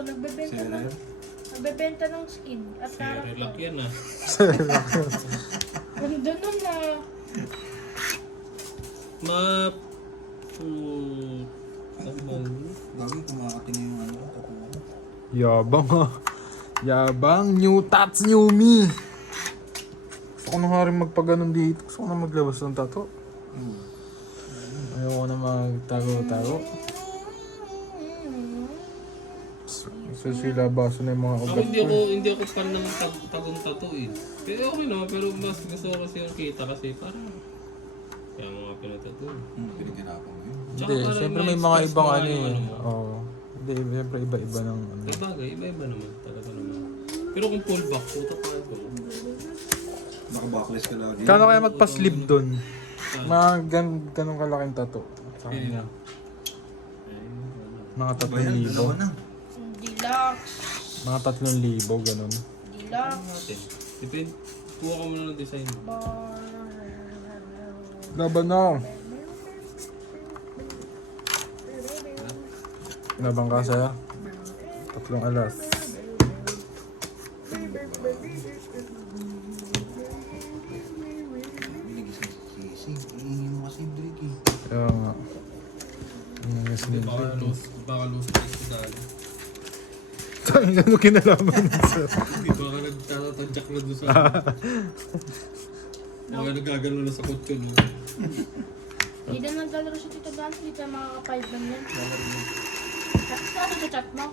Nagbebenta ng skin at Relax character. yan ah. Ganda nun na. Map. Gawin, kumakatingin yung ano. Tapo ko. Yabang ha. Yabang. New tats, new me. Gusto ko na nga rin magpaganon dito. Gusto ko na maglabas ng tato. Ayoko na magtago-tago. Susilabaso na yung mga Ako ugat ko. hindi ako fan ng tagong tattoo eh. Pero okay naman, pero mas gusto ko kasi yung kita kasi parang kaya mga pinatattoo. Pinaghirapan mo yun. Hindi, siyempre may mga ibang ano eh. Oo. Hindi, siyempre iba-iba ng ano. Ay bagay, iba-iba naman. Talaga naman. Pero kung pull back, puta pa ito. Baka backless ka lang. Kano kaya magpa-sleeve dun? Mga ganong kalaking tato. Sa kanya. Mga Bayan, 3,000. dalawa na. Deluxe. Mga 3,000, ganun. Deluxe. Natin. Depende. Kuha ka muna ng design. Laban na. Laban ka sa'yo. 3 alas. Binigising si Sisig. Iingin mo kasi Drake eh. Kaya nga. Yes, Baka lose ko dali. Ano kinalaman mo sir? Baka nagtatadyak na doon sa... Baka nagagano na sa kotse no. Hindi na naglalaro si Tito Dan. Hindi tayo makaka-5 man yan. Saan sa chat mo?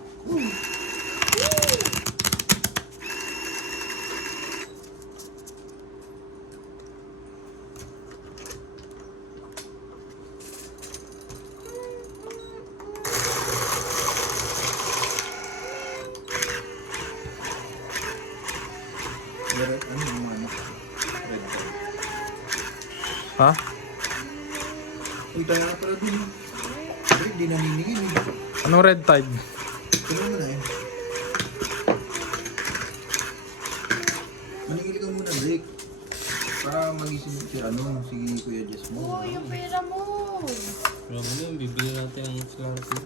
Pero ano yung mga anak? Red Bull. Ha? Uy, kaya ka pala dun. Drake, di naniningin eh. Anong red tide? Tuloy mo na eh. Maningil ka muna, Drake. Para magising si Kuya Jess mo. Uy, yung pera mo! Pero ano yun, bibili natin ang Slurpee.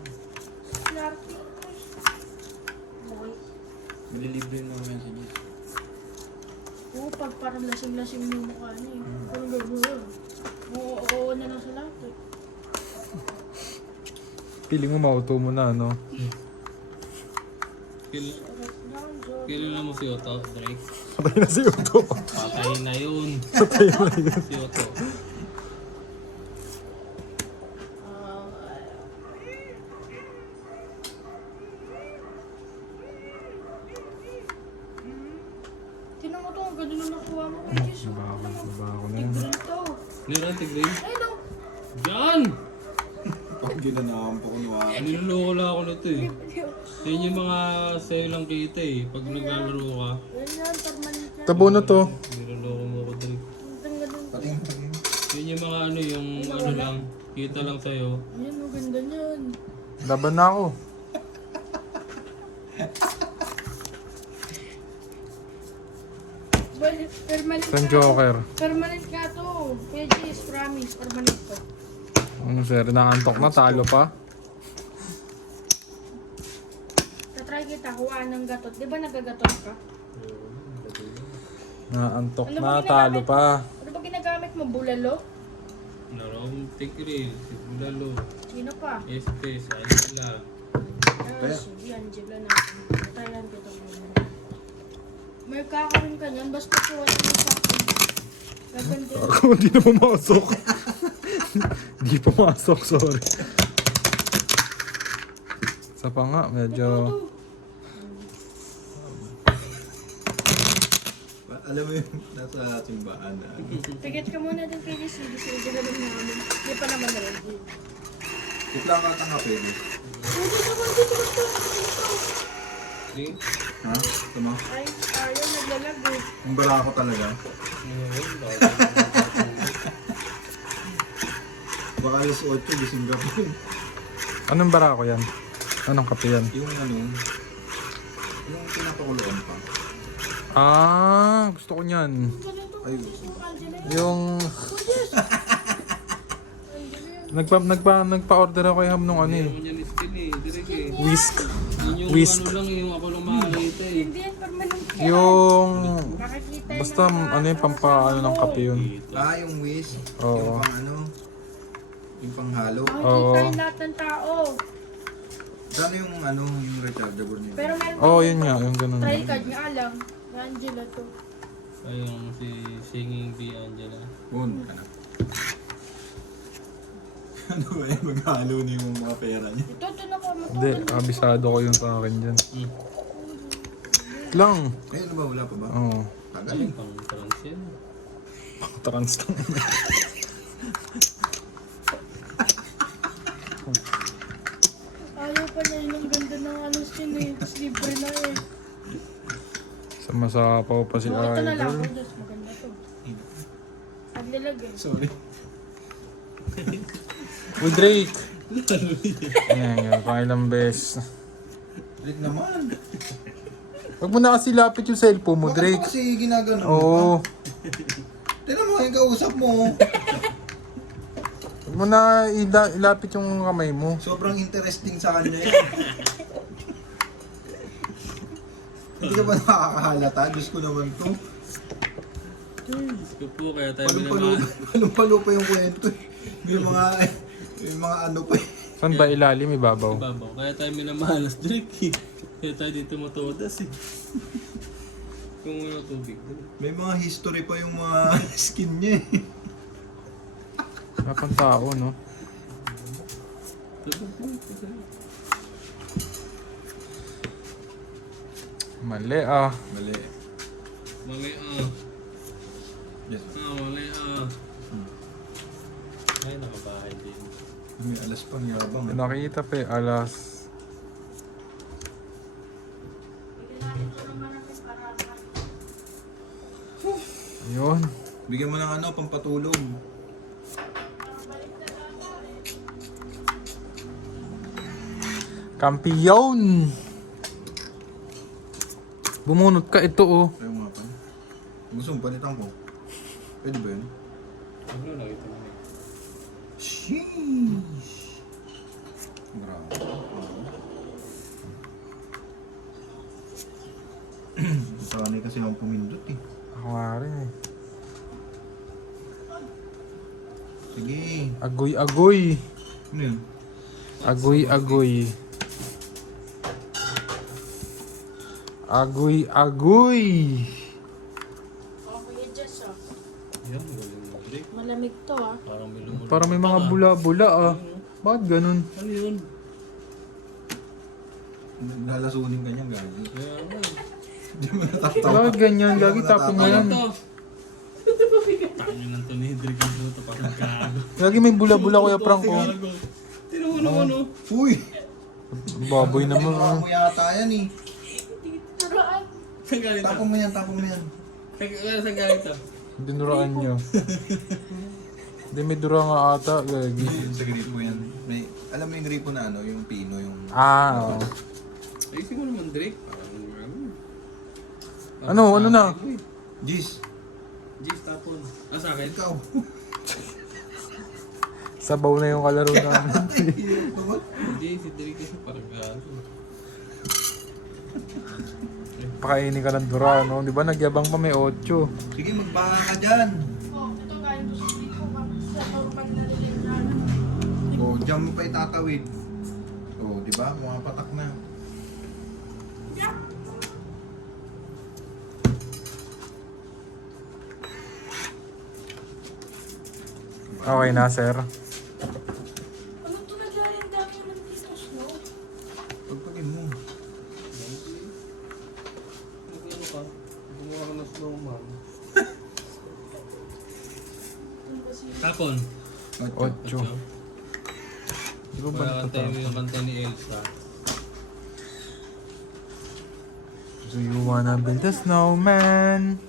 Slurpee. Boy. Malilibre mo naman si Jess. Oo, pag parang lasing-lasing yung mukha niya eh. Parang gagawin. Oo na lang sa lahat eh. Piling mo mauto mo na, no? Kilala mo si Otto, Drake? Patay na si Uto. Patay na yun. Patay na yun. Si Otto. Tinan mo to, ang ganda na nakuha mo kay Jess. Bako na yan. Tigrin to. Meron, tigrin. Ayun o. Diyan! Pag ginanahan po ko Niloloko lang ako nito eh. Yan yung mga sa'yo lang kita eh. Pag naglalaro ka, Yan yan, permanent yan. Tabo na to. niloloko mo ko Drake. Ang ganda nun. pating. Yan yung mga ano, yung ano lang, kita lang sa'yo. Yan, ang ganda niyan. Laban na ako. Permanent San ka. Joker? Permanent ka to. Kuya Jess, promise, permanent to. Ano sir, naantok na, talo pa. Tatry kita, kuhaan ng gatot. Di ba nagagatot ka? Naantok Ano ba na, ginagamit talo mo? pa. Ano ba ginagamit mo? Bulalo? Narong tigrin, si Bulalo, Sino pa? Estes, Angela. Si Angela na. Tryhan kita muna. May kakawin ka niyan, basta kuha na mo sa akin. Gaganda. Ako, hindi na pumasok. Hindi pumasok, sorry. Sa pa nga, medyo... Alam mo yung nasa simbahan na. Pikit ka muna din kay Lizzie. Lizzie, gano'n namin. Hindi pa naman ready. Itla ka tanga pwede. Di? Ha? Tama? Ay, ayaw, naglalag eh. Yung bala ko talaga. Baka alas 8, gising ka pa. Anong barako yan? Anong kape yan? Yung yung pinapakuluan pa. Ah, gusto ko niyan. Ganito, Ay, gusto ko. Angela. Yung... Nagpa-order ako kay Ham nung ano eh. Meron yan skin eh, direct eh. Whisk. Yun yung Whisk. ano lang, yung ako lang makakita eh. Hindi yan, permanent yan. Yung... Makikita yan Basta ng mga ano yung ano ng kape yun. Yung whisk. Oo. Yung pang yung panghalo. Makikita Oo. yung lahat ng tao. Gano yung yung rechargeable niya? Pero meron Oo, yun nga, yung ganun. trial card nga lang. Ni Angela to. Ayun, si Singing B. Angela. Bun, anak. Ano ba yung maghalo na yung mga pera niya? Ito na ko. Hindi, abisado ko yung sa akin dyan. Lang. Ayun na ba? Wala pa ba? Oo. Tagal Ayun, pang trans yan. Trans lang. Ayaw pa niya yun. Ang ganda ng skin eh. Tapos libre na eh. Samasapaw pa si So, ito na lang. Idol. Oh, Diyos, maganda to. Paglalag eh. Sorry. Uy, Drake! Ayan, yun. Pangilang beses. Drake naman. Huwag mo na kasi lapit yung cellphone mo, Bakit Drake. mo kasi ginagano Oo. Tignan mo yung kausap mo. Huwag mo na ilapit yung kamay mo. Sobrang interesting sa kanya yan. Hindi ka ba nakakahalata? Diyos ko naman to. Diyos ko po, kaya tayo minamahal. Palumpalo pa yung kwento eh. Yung mga ano pa eh. Saan ba ilalim? Ibabaw. Babaw, kaya tayo minamahalas Drake eh. Kaya tayo dito matodas eh. Kung wala tubig doon. May mga history pa yung mga skin niya eh. Kapang tao, no? Mali ah. Mali. Mali Yes. mali Ay, nakabahay din. May alas pang yabang. Nakita pa eh, alas. Yun. Bigyan mo ng pampatulog. Kampiyon! Bumunot ka ito oh. Ayaw nga pa. Gusto mo palitan ko. Pwede ba yun? Ano nakita mo? Sheesh! Grabe. Sanay kasi akong pumindot eh. Ako nga rin eh. Sige. Agoy-agoy. Ano yun? Agoy-agoy. Agoy-agoy. Okay, Jess ah. Yan, galing mo. Drake. Malamig to ah. Parang may lumulong. Parang may mga bula-bula ah. Bakit ganun? Ano yun? Lalasunin ka niyang gagi. Kaya ano? Hindi mo natatawa. Bakit ganyan? Gagi tapon mo yan. Ano to? Tangan ng to ni Drake ang luto parang gago. Lagi may bula-bula Kuya Franco. Tino mo naman oh. Uy! Baboy naman ah. Mo yata yan eh. Turuan. Saan galing to? Tapon mo yan, tapon mo yan. Saan galing to? Dinuraan nyo. Hindi may dura nga ata. Gagi. Sa gripo yan. May, alam mo yung gripo na ano, yung pino, yung... Ah, oh. Ayusin mo naman Drake. Ano? Ano na? Jeez! Jeez, tapon. Ah, sa akin? Ikaw! Sabaw na yung kalaro namin. Hindi, si Drake kasi parang gago. Pakainin ka ng dura, no? Di ba nagyabang pa may 8? Sige, magbaha ka dyan! Oh, ito galing to sa dito. Sa normal na lilim na ano. O, dyan mo pa itatawid. O, di ba? Mga patak na. Okay na, sir. Ano to nagyari? Ang dami naman dito snow. Pagpagin mo. Ano ka? Gumawa ka ng snowman. Ano ba si... Tapon. 8. Di ba ba Para ito kantay mo yung kanta ni Elsa. Do you wanna build a snowman?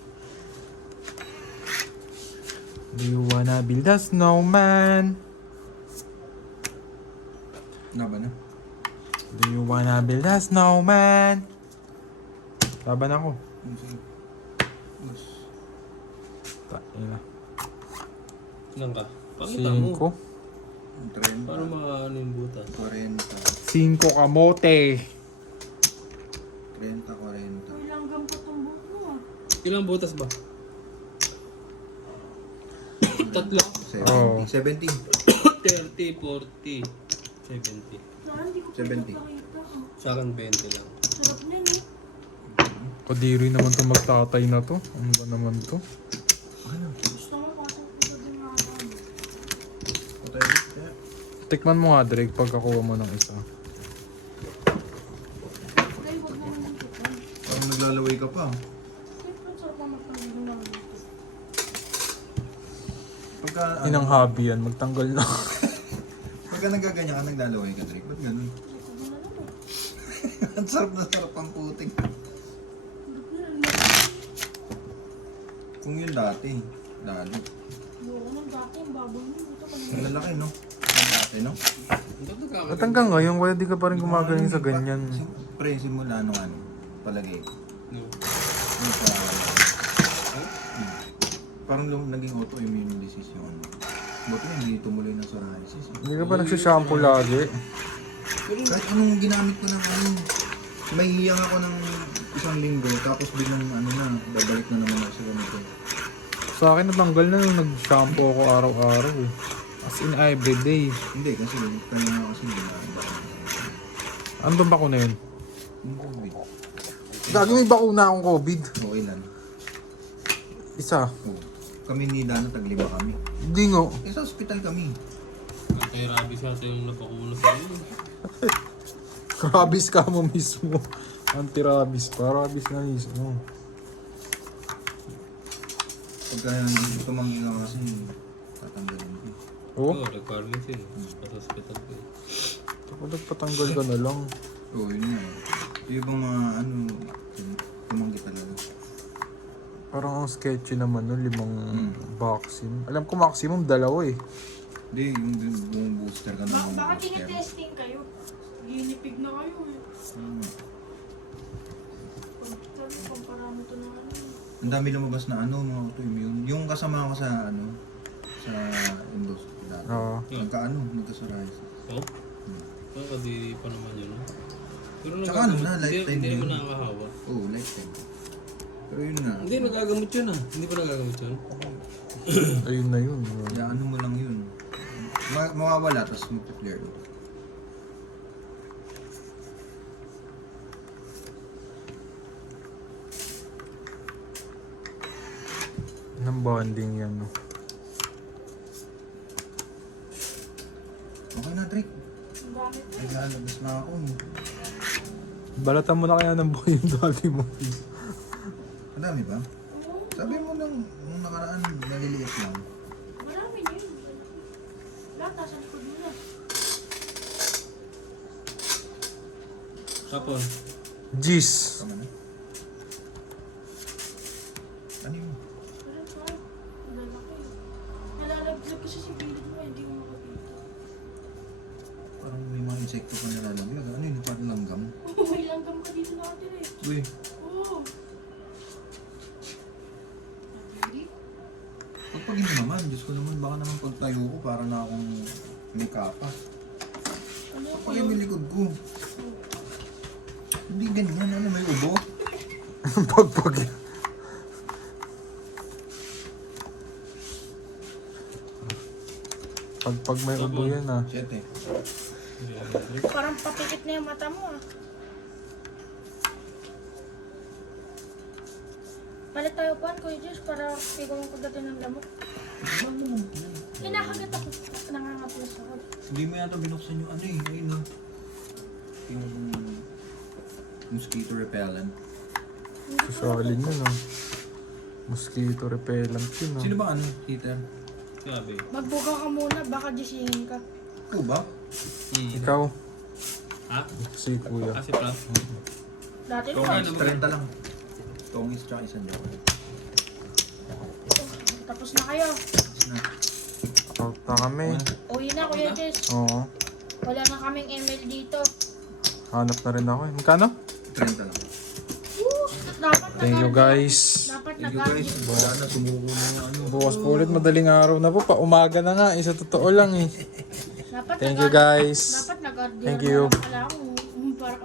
Do you wanna build a snowman? Laban na. Do you wanna build a snowman? Laban ako. Sige. Us. Ina. Ilan ka? Pakita mo. 30. Para maano yung butas. 40. 5 kamote. 30, 40. Uy, langgam pa tong buhok mo ah. Ilang butas ba? Tatlo. 70. Oh. 70. 30, 40, 70. Saan? Hindi ko 70. pinapakita ah. Sa akin 20 lang. Sarap na yun eh. Kadiri naman to magtatay na to. Ano ba naman to? Gusto mo pasok ko din nga ako. Patay. Tikman mo nga, Drake, pagkakuha mo ng isa. Ay, huwag mo naman ito. Parang naglalaway ka pa. Siyempre, sarap ang magpangin naman dito. Pagka, Inang hobby yan, magtanggal na. pagka nagaganyan ka, naglalaway ka, Drake. Ba't ganun? Hindi ko ba na lang eh. Ang sarap na sarap ang puting. Kung yun dati, lalo. Oo, nang dati ang baboy niyo. Ito pa Ang lalaki, no? Ang dati, no? At hanggang ngayon, kaya di ka pa rin gumagaling sa ganyan. Pre, simula nung ano, palagay ko. No. Yung sa... Parang naging autoimmune disease yung ano. Buti hindi tumuloy ng psoriasis. Hindi ka ba nagsishampoo lagi? Kahit anong ginamit ko ng ano, may hiyang ako ng 1 linggo, tapos biglang ano na, babalik na naman ako sa ganito. Sa akin natanggal na nung nag-shampoo ako araw-araw eh. As in everyday. Hindi, kasi kanina kasi ginamit. Ano bang bakuna yun? Yung COVID. Gagi may bakuna akong COVID. Okay lang. Isa. Oo. Kami ni Dano, taglima kami. Hindi nga. Eh, sa hospital kami. Anti-rabies yata yung napakuna sa iyo. Rabies ka mo mismo. Anti-rabies pa. Rabies na mismo. Pagka hindi tumanggi ka kasi, tatanggalin ko. Oh? Oo, requirements yun. Sa hospital ko. Kapag nagpatanggal ka na lang. Oo, yun nga. Yung ibang mga ano, tumanggi talaga. Parang ang sketchy naman nun, 5 vaccine. Alam ko maximum 2 eh. Hindi, yung booster ka na. Baka tinitesting kayo. Ginipig na kayo eh. Sabi, kumpara mo ito na ano. Ang dami lumabas na ano, mga autoimmune. Yung kasama ko sa ano, sa endoscopy dati. Oo. Nagka-psoriasis. Oh? Nakakadiri pa naman yun, no? Pero Tsaka ano na, lifetime Hindi yun. naman nakakahawa. Oo, lifetime. Pero yun na. Hindi, nagagamot yun ah. Hindi pa nagagamot yun. Ayun na yun. Kaya ano mo lang yun. Mawawala, tapos mag-clear ulit. Ng bonding yan, no? Okay na, Drake. Ang dami po. Ay, lalabas na ako. Balatan mo na kaya ng buhay yung dati mo. Ang dami ba? Oo, Sabi mo nung nakaraan, naliliit lang. marami na yun. Lahat nasa likod mo na. Tapos, Jeez. Tama na. Ano yun? Parang parang, lalaki. Nalalaglag kasi si Billy mo, hindi ko makapita. Parang may mga insekto pa nalalaglag. Ano yun? Parang langgam. May langgam ka dito nakatira eh. Uy, Oo. Nadiri? pagpag yun naman, Diyos ko naman, baka naman pagtayo ko, para na akong may kapas. Ano ko Pag yung likod ko. Hindi ganyan, ano, may ubo. Pagpag. Pag may ubo yan, ah. 7. Parang papikit na yung mata mo ah. Palit tayo pan, Kuya Jess, para ikaw ang pagdating ng lamok. Hinakagat ako. Nangangapos ako. Hindi mo yata binuksan yung ano eh, ayun no. Yung mosquito repellent. Susolin yun, ah. Mosquito repellent yun, ah. Sino ba ano, heater? grabe. Magbuka ka muna, baka gisingin ka. Ikaw ba? Ikaw, Ha? si kuya. Kasi pa. Dati Ikaw naman. nga, 30 lang. Tongis tsaka isang jack. Tapos na kayo. Tapos na. Out na kami. Uwi na, Kuya Jess. Oo. Wala na kaming ML dito. Hanap na rin ako, eh. Magkano? 30 lang. Dapat Thank you, guys. Dapat Thank you guys. nag-guardian. Wala na, sumuko na yung ano. Bukas po ulit, madaling araw na po. Pa umaga na nga, isa totoo lang, eh. Dapat Thank you, nag-guardian. guys. Dapat nag-guardian Thank na you. lang pala ako. Para